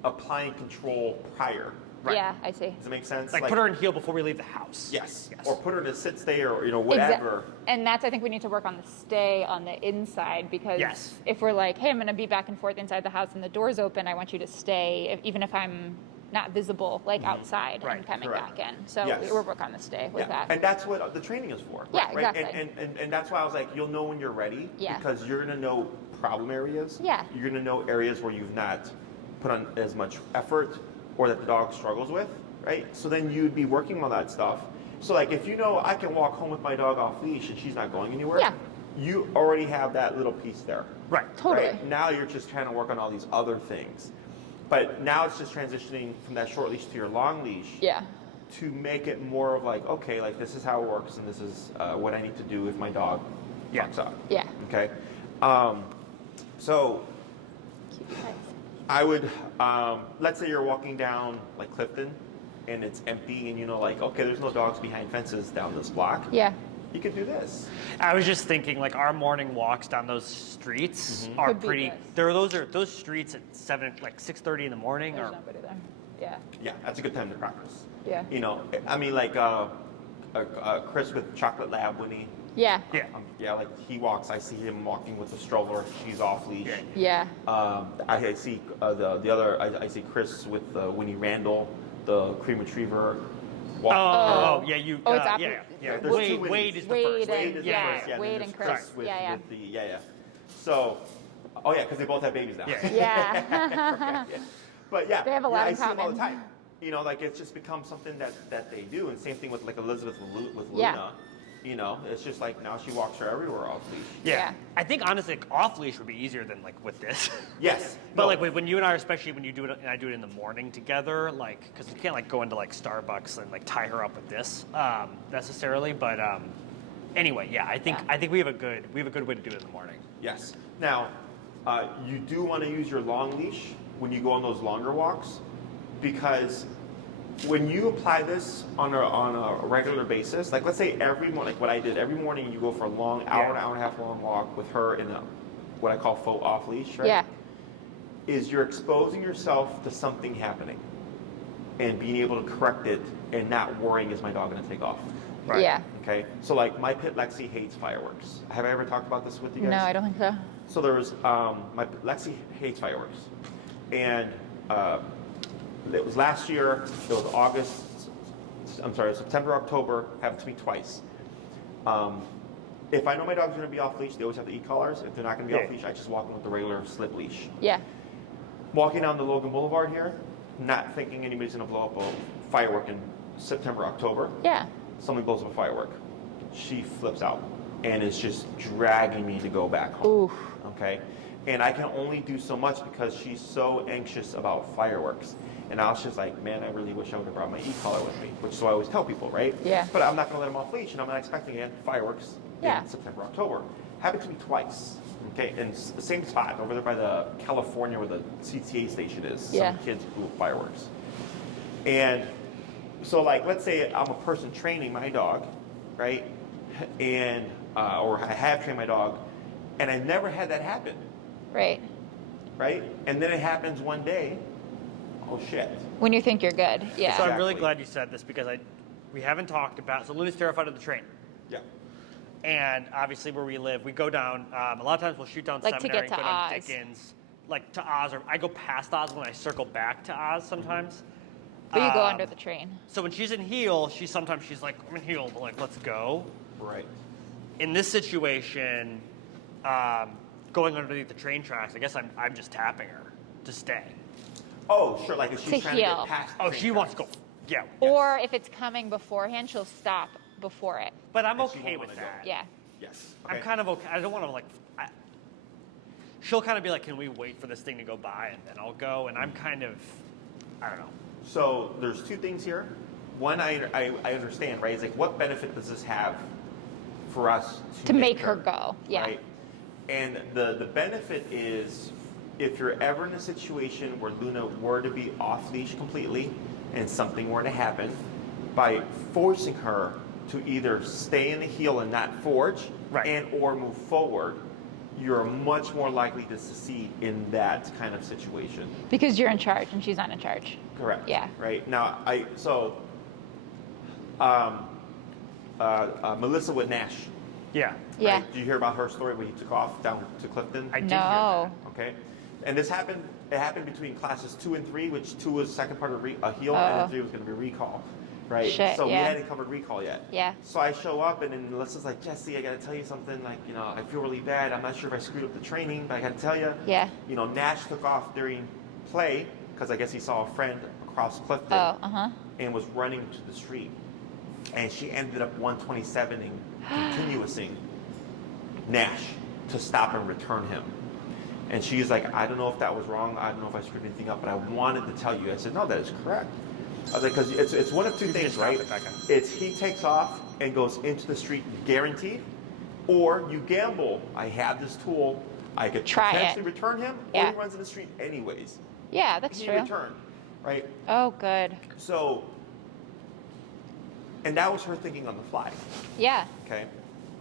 applying control prior. Right. Yeah, I see. Does it make sense? Like, put her in heel before we leave the house. Yes. Yes. Or put her to sit, stay, or whatever. And that's, I think we need to work on the stay on the inside, because Yes. if we're like, hey, I'm going to be back and forth inside the house and the door's open, I want you to stay, even if I'm not visible, like outside Right. and coming Correct. back in. So Yes. we'll work on the stay with that. And that's what the training is for. Yeah, right? exactly. And that's why I was like, you'll know when you're ready. Yeah. Because you're going to know problem areas. Yeah. You're going to know areas where you've not put on as much effort or that the dog struggles with, right? So then you'd be working on that stuff. So like if you know I can walk home with my dog off leash and she's not going anywhere, Yeah. you already have that little piece there. Right. Totally. Right? Now you're just trying to work on all these other things. But now it's just transitioning from that short leash to your long leash Yeah. to make it more of like, okay, like this is how it works and this is what I need to do if my dog fucks up. Yeah. Okay. So I would, let's say you're walking down like Clifton and it's empty and you know like, okay, there's no dogs behind fences down this block. Yeah. You could do this. I was just thinking, like, our morning walks down those streets are Could be pretty. this. Those streets at 6:30 in the morning There's are. nobody there. Yeah. Yeah, that's a good time to practice. Yeah. You know, I mean like Chris with Chocolate Lab when he, Yeah. Yeah. like he walks, I see him walking with the stroller, she's off leash. Yeah. Yeah. I see the other, I see Chris with Winnie Randall, the cream retriever. Walk. Oh, yeah, you. Oh, it's yeah. There's two Wade, Winnies. Wade is the Wade first. and- is yeah, the first, then Wade there's and Chris. with, Yeah, yeah. with the. So, oh yeah, because they both have babies now. Yeah. Yeah. But yeah, They have a lot I in see them all the common. time. You know, like it's just become something that they do, and same thing with like Elizabeth with Yeah. Luna. You know, it's just like now she walks her everywhere off leash. Yeah. Yeah. I think honestly, like, off leash would be easier than like with this. Yes, But no. like when you and I, especially when you do it, and I do it in the morning together, like because you can't like go into like Starbucks and like tie her up with this necessarily. But anyway, yeah, I think we have a good way to do it in the morning. Yes. Now, you do want to use your long leash when you go on those longer walks, because when you apply this on a regular basis, like let's say every morning, like what I did, every morning you go for a long hour and a half long walk with her in a what I call faux off leash, right? Yeah. Is you're exposing yourself to something happening and being able to correct it and not worrying, is my dog going to take off? Right. Yeah. Okay. So like my pit Lexi hates fireworks. Have I ever talked about this with you guys? No, I don't think so. So there was my Lexi hates fireworks, and it was last year. It was August. I'm sorry, September, October. Happened to me twice. If I know my dog's going to be off leash, they always have the e-collars. If they're not going to be off leash, I just walk them with the regular slip leash. Yeah. Walking down the Logan Boulevard here, not thinking anybody's going to blow up a firework in September, October. Yeah. Somebody blows up a firework. She flips out and is just dragging me to go back home. Oof. Okay? And I can only do so much because she's so anxious about fireworks. And I was just like, man, I really wish I would have brought my e-collar with me, which is what I always tell people, right? Yeah. But I'm not going to let them off leash, and I'm not expecting again fireworks Yeah. in September, October. Happened to me twice. Okay, and the same spot over there by the California where the CTA station is. Yeah. Some kids blew fireworks. And so, like, let's say I'm a person training my dog, right? And or I have trained my dog, and I never had that happen, Right. right? And then it happens one day. Oh shit! When you think you're good. Yeah. So I'm really Exactly. glad you said this because we haven't talked about. So Luna's terrified of the train. Yeah. And obviously, where we live, we go down. A lot of times, we'll shoot down Like to Seminary, get to go down Oz. Dickens, like to Oz, or I go past Oz when I circle back to Oz sometimes. But you go under the train. So when she's in heel, she's like, I'm in heel, but like, let's go. Right. In this situation, going underneath the train tracks, I guess I'm just tapping her to stay. Oh, sure. Like if she's To trying heel. to get past. Oh, the she train wants to go. tracks. Yeah. Or if it's coming beforehand, she'll stop before it. But I'm And she okay won't with wanna go. that. Yeah. Yes. I'm Okay. kind of okay. I don't want to like. She'll kind of be like, "Can we wait for this thing to go by and then I'll go?" And I'm kind of, I don't know. So there's two things here. One, I understand, right? It's like, what benefit does this have for us To make her go. Yeah. Right? And the benefit is, if you're ever in a situation where Luna were to be off leash completely and something were to happen, by forcing her to either stay in the heel and not forge Right. and or move forward, you're much more likely to succeed in that kind of situation. Because you're in charge and she's not in charge. Correct. Yeah. Right now, Melissa with Nash. Yeah. Yeah. Right? Did you hear about her story when he took off down to Clifton? I did hear No. that. Okay. And this happened. It happened between classes 2 and 3, which 2 was second part of a heel, and then 3 was going to be recall. Right. Shit, so yeah. we hadn't covered recall yet. Yeah. So I show up, and then Melissa's like, Jesse, I got to tell you something. Like, you know, I feel really bad. I'm not sure if I screwed up the training, but I got to tell you. Yeah. You know, Nash took off during play because I guess he saw a friend across Clifton and was running to the street, and she ended up 127ing, continuousing Nash to stop and return him. And she's like, I don't know if that was wrong. I don't know if I screwed anything up, but I wanted to tell you. I said, no, that is correct. I was like, because it's one of two things, just right? stop it, Becca. It's he takes off and goes into the street guaranteed, or you gamble. I have this tool. I could Try it. potentially return him, or Yeah. he runs in the street anyways. Yeah, that's He true. returned, right? Oh, good. So, and that was her thinking on the fly. Yeah. Okay.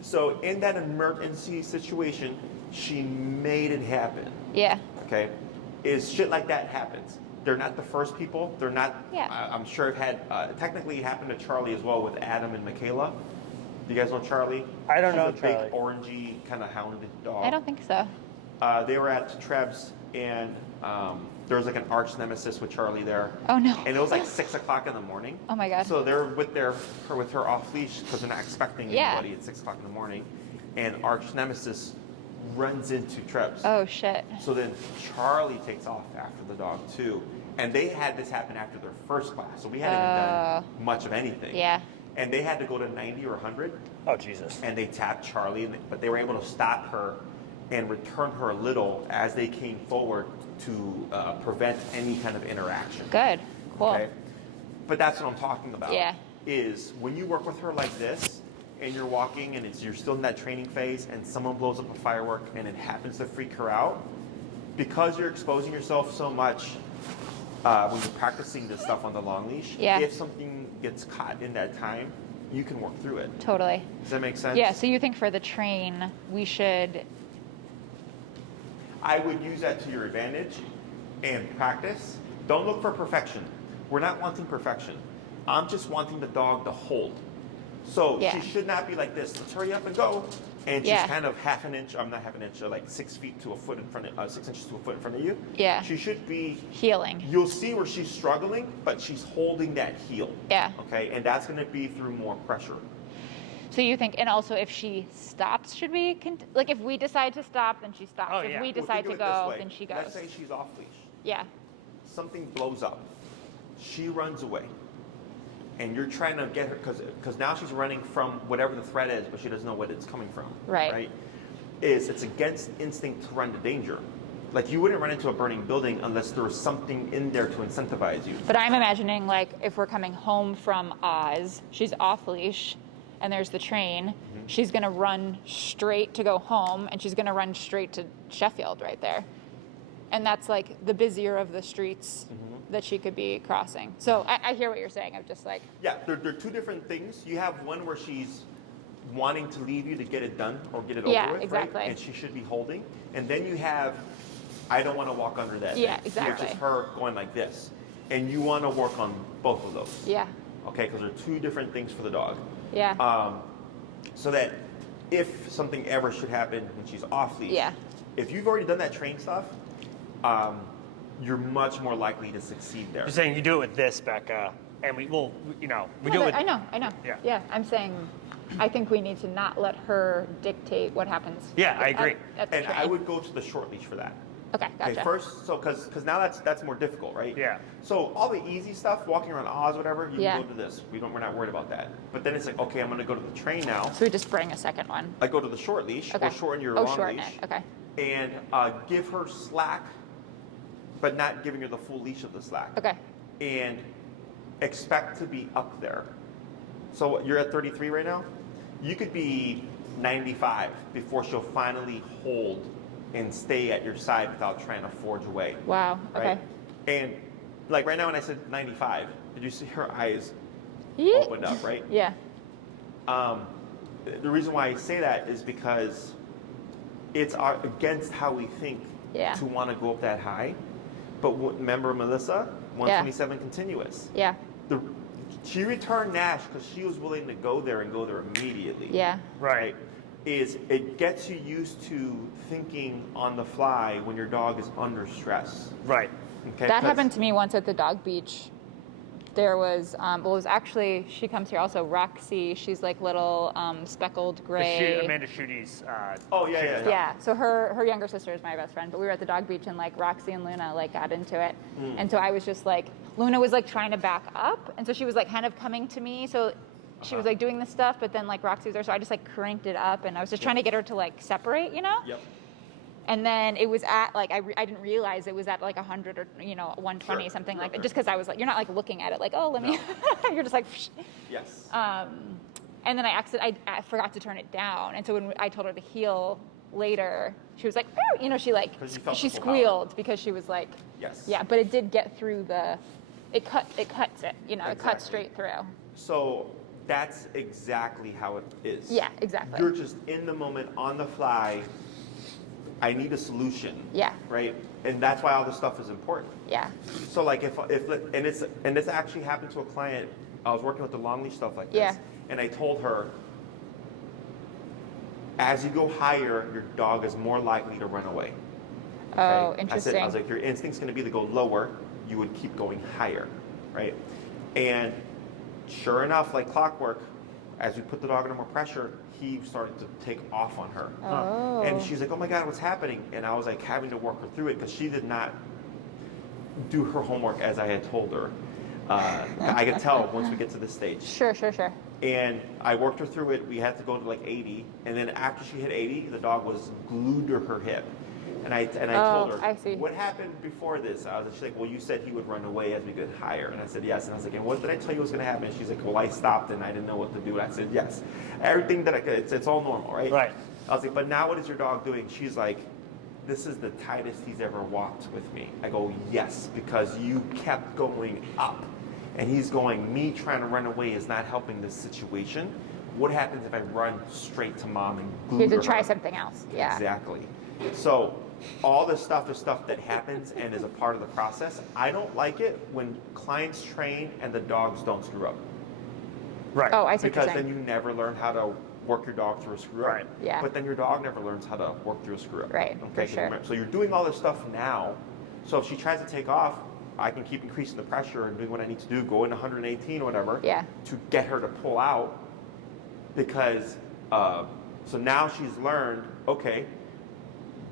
So in that emergency situation, she made it happen. Yeah. Okay. Is shit like that happens. They're not the first people. They're not. Yeah. I'm sure it had. Technically, it happened to Charlie as well with Adam and Michaela. Do you guys know Charlie? I don't know She's a big Charlie. orangey kind of hounded dog. I don't think so. They were at Treb's, and there was like an arch nemesis with Charlie there. Oh, no. And it was like 6 o'clock in the morning. Oh, my God. So they're with her off leash because they're not expecting Yeah. anybody at 6 o'clock in the morning, and arch nemesis runs into Treb's. Oh, shit. So then Charlie takes off after the dog too, and they had this happen after their first class, so we hadn't even done much of anything. Yeah. And they had to go to 90 or 100, Oh, Jesus. and they tapped Charlie, but they were able to stop her and return her a little as they came forward to prevent any kind of interaction. Good. Cool. Okay? But that's what I'm talking about. Yeah. Is when you work with her like this, and you're walking, and you're still in that training phase, and someone blows up a firework, and it happens to freak her out, because you're exposing yourself so much when you're practicing this stuff on the long leash. Yeah. If something gets caught in that time, you can work through it. Totally. Does that make sense? Yeah, so you think for the train, we should... I would use that to your advantage and practice. Don't look for perfection. We're not wanting perfection. I'm just wanting the dog to hold. So Yeah. she should not be like this. Let's hurry up and go. And she's Yeah. kind of half an inch, not half an inch, like 6 feet to a foot in front of, 6 inches to a foot in front of you. Yeah. She should be, Healing. you'll see where she's struggling, but she's holding that heel. Yeah. Okay, and that's going to be through more pressure. So you think, and also if she stops, should we, like if we decide to stop, then she stops. Oh, If yeah. we Well, decide think to of it this go, way. then she Let's goes. say she's off leash. Yeah. Something blows up. She runs away. And you're trying to get her, because now she's running from whatever the threat is, but she doesn't know what it's coming from. Right. It's against instinct to run to danger. Like you wouldn't run into a burning building unless there was something in there to incentivize you. But I'm imagining like if we're coming home from Oz, she's off leash, and there's the train. She's gonna run straight to go home, and she's gonna run straight to Sheffield right there. And that's like the busier of the streets that she could be crossing. So I hear what you're saying. I'm just like, Yeah, they're two different things. You have one where she's wanting to leave you to get it done or get it Yeah, over with, exactly. right? And she should be holding. And then you have, I don't want to walk under that. Yeah, thing. exactly. Which is her going like this. And you want to work on both of those. yeah, Okay, because they're two different things for the dog. yeah, So that if something ever should happen when she's off leash, Yeah. if you've already done that train stuff, you're much more likely to succeed there. You're saying you do it with this, Becca, and we will, we No, do it with. I know. Yeah. Yeah, I'm saying, I think we need to not let her dictate what happens. Yeah, I agree. At the And train. I would go to the short leash for that. Okay, gotcha. Okay, first, so because now that's more difficult, right? Yeah. So all the easy stuff, walking around Oz, whatever, you Yeah. can go to this. We're not worried about that. But then it's like, okay, I'm going to go to the train now. So we just bring a second one. I go to the short leash, Okay. or shorten your Oh, long shorten leash, it. Okay. and give her slack, but not giving her the full leash of the slack. Okay. And expect to be up there. So you're at 33 right now. You could be 95 before she'll finally hold and stay at your side without trying to forge away. Wow. Okay. Right? And like right now when I said 95, did you see her eyes Yeet. opened up, right? Yeah. The reason why I say that is because it's against how we think Yeah. to want to go up that high. But remember Melissa, 127 continuous. Yeah. She returned Nash because she was willing to go there and go there immediately. Yeah. Right. Is it gets you used to thinking on the fly when your dog is under stress. Right. Okay. That happened to me once at the dog beach. There was, well, it was actually, she comes here also, Roxy. She's like little speckled gray. Amanda Schuette's. Oh, yeah. Yeah, so her younger sister is my best friend, but we were at the dog beach and like Roxy and Luna like got into it. And so I was just like, Luna was like trying to back up. And so she was like kind of coming to me. So she was like doing this stuff, but then like Roxy was there. So I just like cranked it up and I was just trying to get her to like separate, you know? Yep. And then it was at like, I didn't realize it was at like 100 or, 120, Sure. something like that. Just because I was like, you're not like looking at it like, oh, let me, you're just like, Yes. and then I forgot to turn it down. And so when I told her to heel later, she was like, she like, 'Cause you felt she the full squealed because she was like, Yes. yeah, but it did get through it cuts it, it cuts Exactly. straight through. So that's exactly how it is. Yeah, exactly. You're just in the moment, on the fly. I need a solution. Yeah. Right. And that's why all this stuff is important. Yeah. So like if this actually happened to a client. I was working with the long leash stuff like this. Yeah. And I told her, as you go higher, your dog is more likely to run away. Oh, Okay? interesting. I was like, your instinct's going to be to go lower. You would keep going higher, right? And sure enough, like clockwork, as we put the dog under more pressure, he started to take off on her. Oh. And she's like, oh my God, what's happening? And I was like having to work her through it because she did not do her homework as I had told her. I could tell once we get to this stage. Sure. And I worked her through it. We had to go to like 80. And then after she hit 80, the dog was glued to her hip. And I told her, I see. what happened before this? She's like, well, you said he would run away as we get higher. And I said, yes. And I was like, and what did I tell you was going to happen? And she's like, well, I stopped and I didn't know what to do. And I said, yes. Everything that I could, it's all normal, right? Right. I was like, but now what is your dog doing? She's like, this is the tightest he's ever walked with me. I go, yes, because you kept going up. And he's going, me trying to run away is not helping this situation. What happens if I run straight to mom and glue You have to her? try something else. Yeah. Exactly. So all this stuff is stuff that happens and is a part of the process. I don't like it when clients train and the dogs don't screw up. Right. Oh, I see what you're Because saying. then you never learn how to work your dog through a screw up. Right. Yeah. But then your dog never learns how to work through a screw up. Right, for Okay. 'Cause sure. remember- So you're doing all this stuff now. So if she tries to take off, I can keep increasing the pressure and doing what I need to do, go into 118 or whatever, Yeah. to get her to pull out. Because so now she's learned, okay,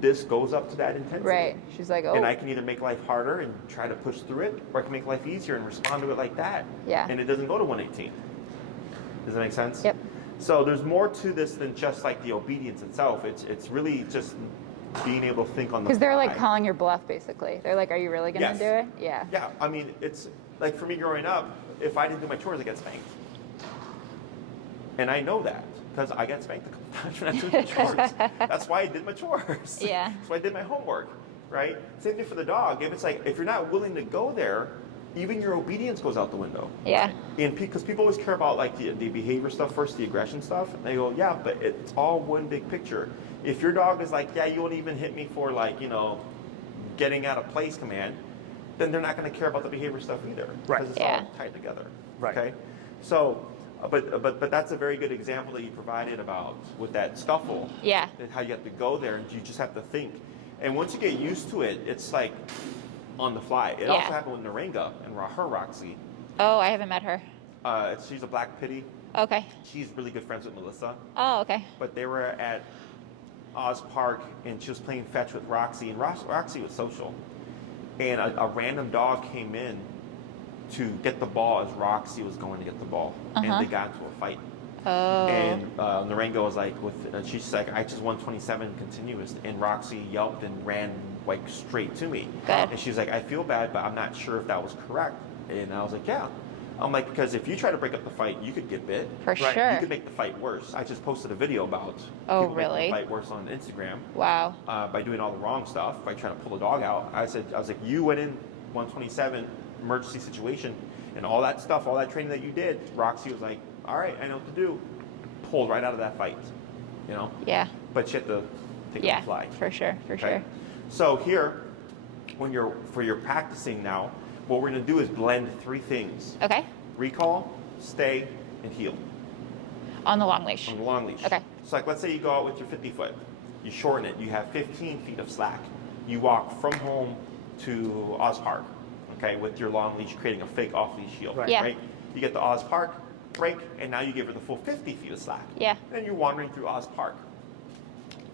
this goes up to that intensity. Right. She's like, oh. And I can either make life harder and try to push through it, or I can make life easier and respond to it like that. Yeah. And it doesn't go to 118. Does that make sense? Yep. So there's more to this than just like the obedience itself. It's really just being able to think on the Because they're like fly. calling your bluff, basically. They're like, are you really going to Yes. do it? Yeah. Yeah, I mean, it's like for me growing up, if I didn't do my chores, I get spanked. And I know that because I got spanked a couple times when I did my chores. That's why I did my chores. Yeah. That's why I did my homework, right? Same thing for the dog. If it's like, if you're not willing to go there, even your obedience goes out the window. Yeah. And because people always care about like the behavior stuff first, the aggression stuff. And they go, yeah, but it's all one big picture. If your dog is like, yeah, you won't even hit me for like, getting out of place command, then they're not going to care about the behavior stuff either. Right. Because it's Yeah. all tied together. Right. Okay. So, but that's a very good example that you provided about with that scuffle. Yeah. And how you have to go there and you just have to think. And once you get used to it, it's like on the fly. It also Yeah. happened with Naranga and her Roxy. Oh, I haven't met her. She's a black pitty. Okay. She's really good friends with Melissa. Oh, okay. But they were at Oz Park and she was playing fetch with Roxy, and Roxy was social. And a random dog came in to get the ball as Roxy was going to get the ball. Uh-huh. And they got into a fight. Oh. And Naranga was like, she's like, I just won 27 continuous. And Roxy yelped and ran like straight to me. Good. And she's like, I feel bad, but I'm not sure if that was correct. And I was like, yeah. I'm like, because if you try to break up the fight, you could get bit. For Right. sure. You could make the fight worse. I just posted a video about Oh, people making really? the fight worse on Instagram Wow. by doing all the wrong stuff, by trying to pull the dog out. I was like, you went in 127 emergency situation and all that stuff, all that training that you did. Roxy was like, all right, I know what to do. Pulled right out of that fight, Yeah. But she had to think Yeah, it'll fly. for sure, for Okay? sure. So here, when you're practicing now, what we're going to do is blend 3 things: Okay. recall, stay, and heel On the long leash. on the long leash. Okay. So like, let's say you go out with your 50 foot, you shorten it, you have 15 feet of slack. You walk from home to Oz Park, okay, with your long leash, creating a fake off leash heel. Right. Yeah. Right? You get to Oz Park, break, and now you give her the full 50 feet of slack. Yeah. Then you're wandering through Oz Park,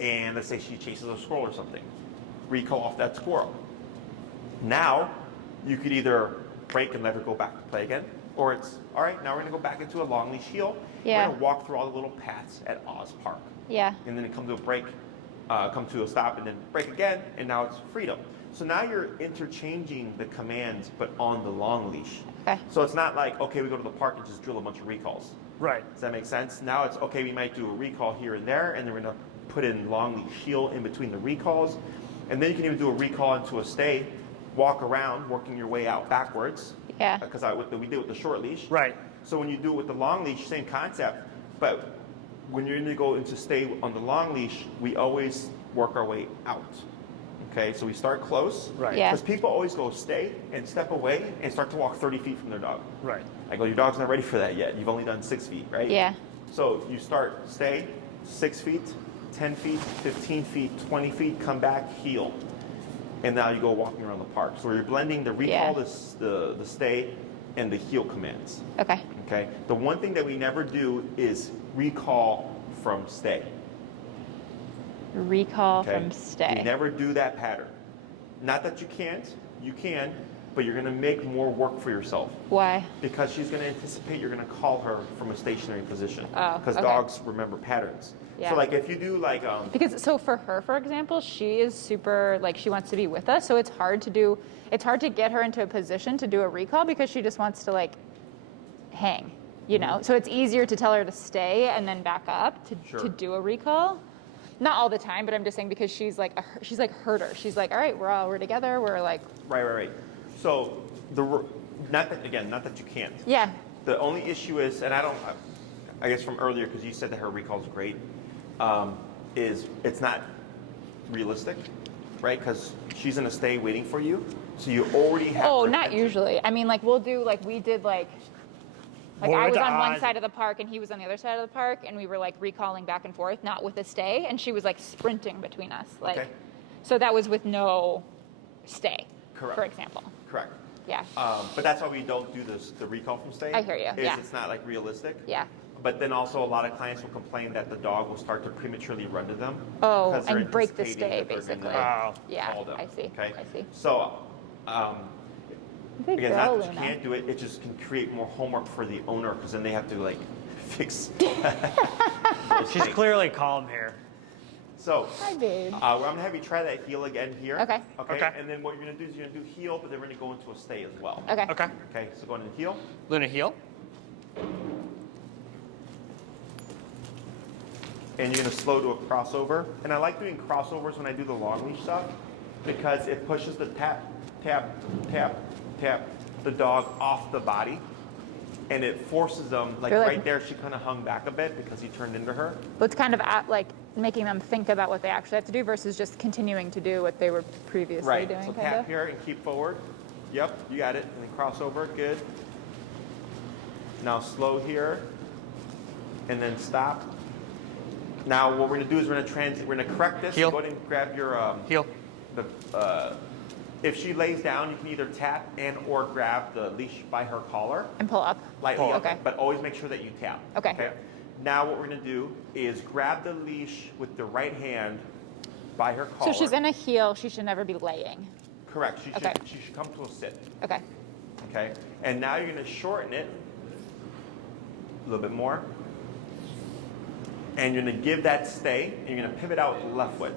and let's say she chases a squirrel or something. Recall off that squirrel. Now, you could either break and let her go back to play again, or it's, all right, now we're going to go back into a long leash heel. Yeah. We're going to walk through all the little paths at Oz Park. Yeah. And then it come to a break, come to a stop, and then break again, and now it's freedom. So now you're interchanging the commands, but on the long leash. Okay. So it's not like, okay, we go to the park and just drill a bunch of recalls. Right. Does that make sense? Now it's, okay, we might do a recall here and there, and then we're going to put in long leash heel in between the recalls. And then you can even do a recall into a stay, walk around, working your way out backwards. Yeah. Because we did with the short leash. Right. So when you do it with the long leash, same concept, but when you're going to go into stay on the long leash, we always work our way out. Okay, so we start close. Right. Yeah. Because people always go stay and step away and start to walk 30 feet from their dog. Right. I go, your dog's not ready for that yet. You've only done 6 feet, right? Yeah. So you start stay, 6 feet, 10 feet, 15 feet, 20 feet, come back, heel. And now you go walking around the park. So you're blending the recall, the stay, and the heel commands. Okay. Okay. The one thing that we never do is recall from stay. Recall Okay. from stay. We never do that pattern. Not that you can't. You can, but you're going to make more work for yourself Why? because she's going to anticipate you're going to call her from a stationary position. Oh, Because okay. dogs remember patterns. Yeah. So like if you do like Because so for her, for example, she is super like she wants to be with us, so it's hard to get her into a position to do a recall because she just wants to like hang, you know. So it's easier to tell her to stay and then back up to Sure. do a recall. Not all the time, but I'm just saying because she's like herder. She's like, all right, we're together. We're like, right. So not that you can't. yeah, The only issue is, and I guess from earlier because you said that her recall is great, is it's not realistic, right? Because she's gonna stay waiting for you, so you already have. oh, her not attention. usually. I mean, like we did like Well, I with was the on one eyes- side of the park and he was on the other side of the park, and we were like recalling back and forth, not with a stay, and she was like sprinting between us, like. Okay. So that was with no stay, Correct. for example. Correct. Yeah. But that's why we don't do the recall from stay. I hear you, Is yeah. It's not like realistic. Yeah. But then also a lot of clients will complain that the dog will start to prematurely run to them. Oh, because they're and break the anticipating stay, that they're basically. gonna Oh. Yeah, call them, I see. Okay. I see. So, Big again, girl, not that you Luna. can't do it. It just can create more homework for the owner because then they have to like fix. She's clearly calm here. So, Hi, babe. I'm gonna have you try that heel again here. Okay. Okay. And then what you're gonna do is you're gonna do heel, but then we're gonna go into a stay as well. Okay. Okay. Okay. So going into heel. Luna heel. And you're going to slow to a crossover. And I like doing crossovers when I do the long leash stuff because it pushes the tap, tap, tap, tap the dog off the body. And it forces them, like You're like- right there, she kind of hung back a bit because he turned into her. But it's kind of like making them think about what they actually have to do versus just continuing to do what they were previously doing, So kind tap of. here and keep forward. Yep, you got it. And then crossover, good. Now slow here. And then stop. Now what we're going to do is we're going to correct this. Heel. Go ahead and grab your Heel. if she lays down, you can either tap and or grab the leash by her collar, And pull up. lightly Pull up, up. Okay. but always make sure that you tap. Okay. Now what we're going to do is grab the leash with the right hand by her So collar. she's in a heel. She should never be laying. Correct. Okay. She should come to a sit. Okay. Okay. And now you're going to shorten it a little bit more. And you're going to give that stay, and you're going to pivot out left foot.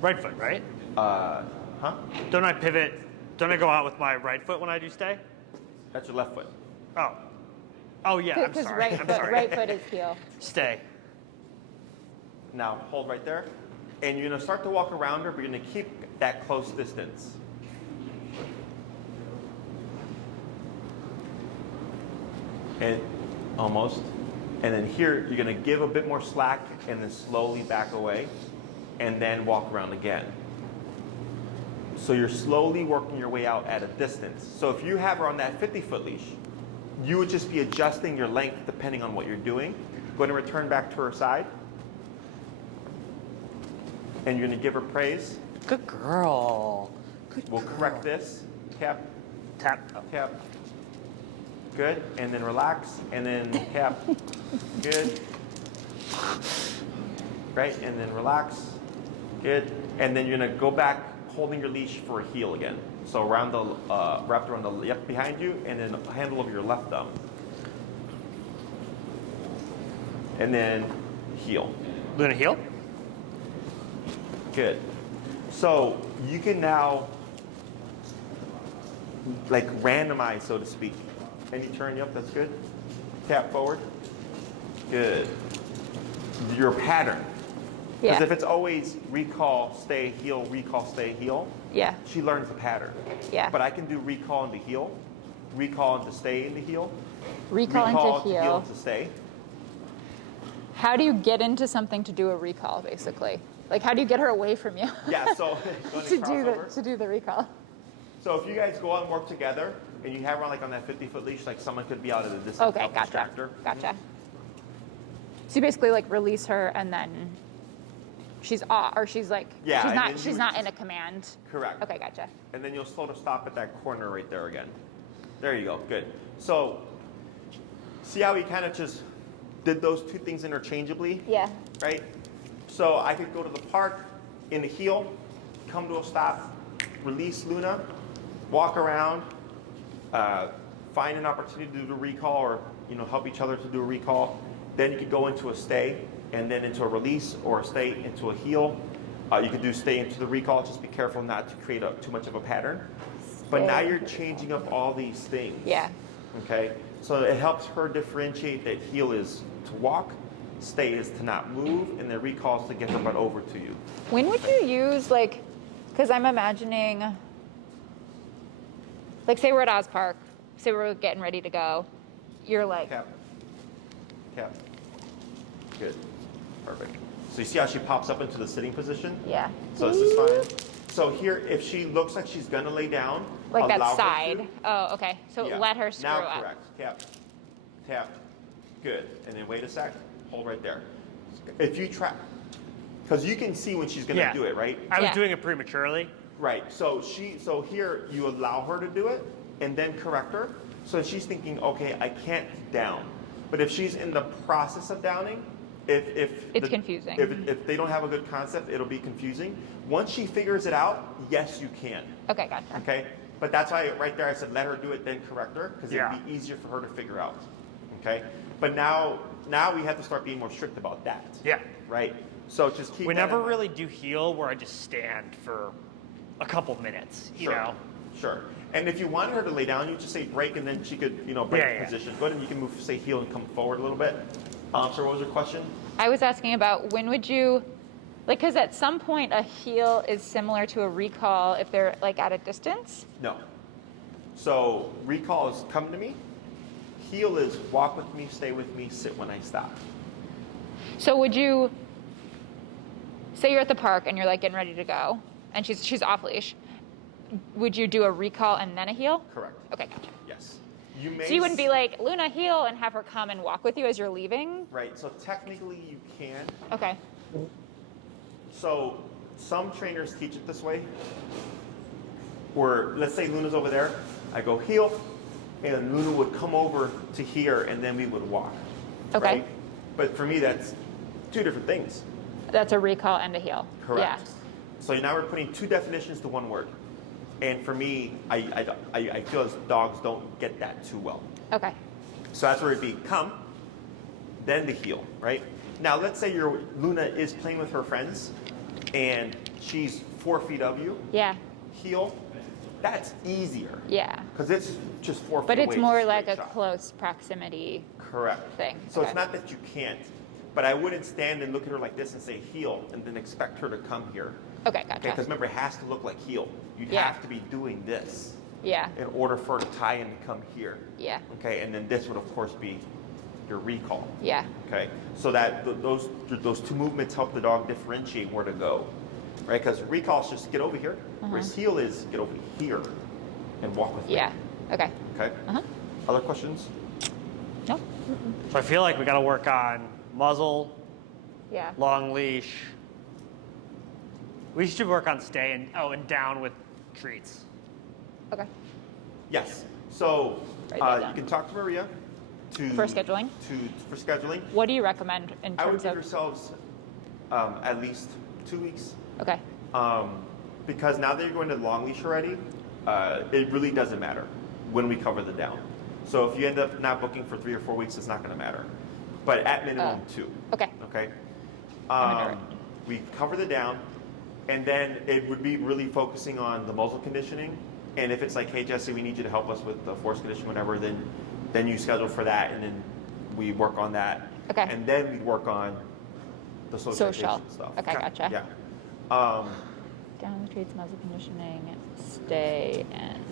Right foot, right? Huh? Don't I pivot? Don't I go out with my right foot when I do stay? That's your left foot. Oh. Oh yeah. I'm Because sorry. I'm right sorry. foot is heel. Stay. Now hold right there. And you're going to start to walk around her, but you're going to keep that close distance. And almost. And then here, you're going to give a bit more slack and then slowly back away. and then walk around again. So you're slowly working your way out at a distance. So if you have her on that 50-foot leash, you would just be adjusting your length depending on what you're doing. Go ahead and return back to her side. And you're going to give her praise. Good girl. Good We'll girl. correct this. Tap, Tap. Oh. tap. Good. And then relax. And then tap. Good. Right. And then relax. Good. And then you're going to go back holding your leash for a heel again. So around the, wrapped around the left behind you, and then handle over your left thumb. And then heel. Luna heel. Good. So you can now like randomize, so to speak. Any turn, yep, that's good. Tap forward. Good. Your pattern. Because Yeah. if it's always recall, stay, heel, recall, stay, heel, Yeah. she learns the pattern. Yeah. But I can do recall into heel, recall into stay into heel, Recall into heel. into stay. How do you get into something to do a recall, basically? Like, how do you get her away from you Yeah, so go to into do the crossover. recall? So if you guys go out and work together, and you have her on like on that 50-foot leach, like someone could be out at a distance. Okay, help gotcha. distract her. Gotcha. So you basically like release her, and then she's off, or she's like, Yeah, and then she's you not would in a command. Correct. Okay, gotcha. And then you'll slow to stop at that corner right there again. There you go, good. So see how we kind of just did those two things interchangeably, Yeah. right? So I could go to the park in the heel, come to a stop, release Luna, walk around, find an opportunity to do the recall, or help each other to do a recall. Then you could go into a stay, and then into a release, or a stay into a heel. You could do stay into the recall. Just be careful not to create too much of a pattern. But now Stay. you're changing up all these things. Yeah. Okay. So it helps her differentiate that heel is to walk, stay is to not move, and then recall is to get her butt over to you. When would you use because I'm imagining, say we're at Oz Park, say we're getting ready to go, you're like, Cap. Cap. Good. Perfect. So you see how she pops up into the sitting position? yeah. So this is fine. So here, if she looks like she's gonna lay down, Like that allow her side. to. Oh, okay. So Yeah. let her screw now up. correct. Tap. Tap. Good. And then wait a sec. Hold right there. If you try, because you can see when she's gonna Yeah. do it, right? I was Yeah. doing it prematurely. Right. So here you allow her to do it and then correct her. So she's thinking, okay, I can't down. But if she's in the process of downing, It's confusing. If they don't have a good concept, it'll be confusing. Once she figures it out, yes, you can. Okay, gotcha. Okay. But that's why right there I said let her do it, then correct her, because Yeah. it'd be easier for her to figure out. Okay. But now we have to start being more strict about that. Yeah. Right. So just keep. We that in never mind. really do heel where I just stand for a couple minutes, you Sure. know? Sure. And if you want her to lay down, you just say break, and then she could, break Yeah, the yeah. position. Go ahead and you can move, say heel, and come forward a little bit. So what was your question? I was asking about when would you, because at some point a heel is similar to a recall if they're at a distance. No. So recall is come to me. Heel is walk with me, stay with me, sit when I stop. So would you, say you're at the park and you're getting ready to go, and she's off leash, would you do a recall and then a heel? Correct. Okay, gotcha. Yes. You may. So you wouldn't be like, Luna, heel, and have her come and walk with you as you're leaving? Right. So technically you can. Okay. So some trainers teach it this way. Where let's say Luna's over there, I go heel, and Luna would come over to here, and then we would walk. Okay. Right? But for me, that's two different things. That's a recall and a heel. Correct. Yeah. So now we're putting two definitions to one word. And for me, I feel as dogs don't get that too well. Okay. So that's where it'd be come, then the heel, right? Now let's say your Luna is playing with her friends, and she's 4 feet of you. Yeah. Heel, that's easier. Yeah. Because it's just 4 feet But away. it's more a like straight a shot. close proximity. Correct. thing. So Okay. it's not that you can't, but I wouldn't stand and look at her like this and say heel, and then expect her to come here. Okay, gotcha. Okay, because remember, it has to look like heel. You'd Yeah. have to be doing this Yeah. in order for her to tie in and come here. Yeah. Okay, and then this would of course be your recall. Yeah. Okay, so that those two movements help the dog differentiate where to go, right? Because recall is just get over here, whereas heel is get over here and walk with me. Yeah. Okay. Okay. Other questions? No. So I feel like we got to work on muzzle, Yeah. long leash. We should work on stay and down with treats. Okay. Yes. So Write that you down. can talk to Maria For scheduling? For scheduling. What do you recommend in I would terms give of? yourselves at least 2 weeks. Okay. Because now that you're going to long leash already, it really doesn't matter when we cover the down. So if you end up not booking for 3 or 4 weeks, it's not going to matter. But at minimum 2. Okay. Okay. I'm gonna We cover the down, and then it would be really focusing on the muzzle conditioning. And if it's like, hey Jesse, we need you to help us with the force conditioning, whatever, then you schedule for that, and then we work on that. Okay. And then we work on the socialization Social. stuff. Okay, gotcha. Yeah. Down the treats, muzzle conditioning, stay, and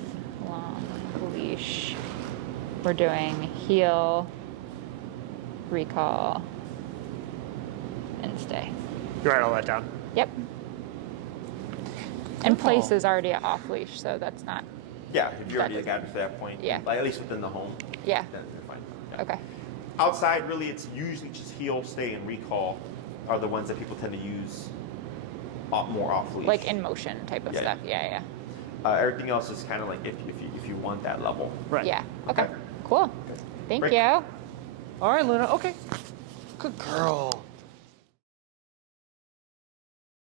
long leash. We're doing heel, recall, and stay. You write all that down. Yep. And place is already off leash, so that's not. Yeah, if you already That got to that point, Yeah. like at least within the home, Yeah. then you're fine. Yeah. Okay. Outside, really, it's usually just heel, stay, and recall are the ones that people tend to use more off leash. Like in motion type of Yeah, stuff. Yeah. everything else is kind of like if you want that level. Right. Yeah. Okay. Okay. Cool. Thank Great. you. All right, Luna. Okay. Good girl.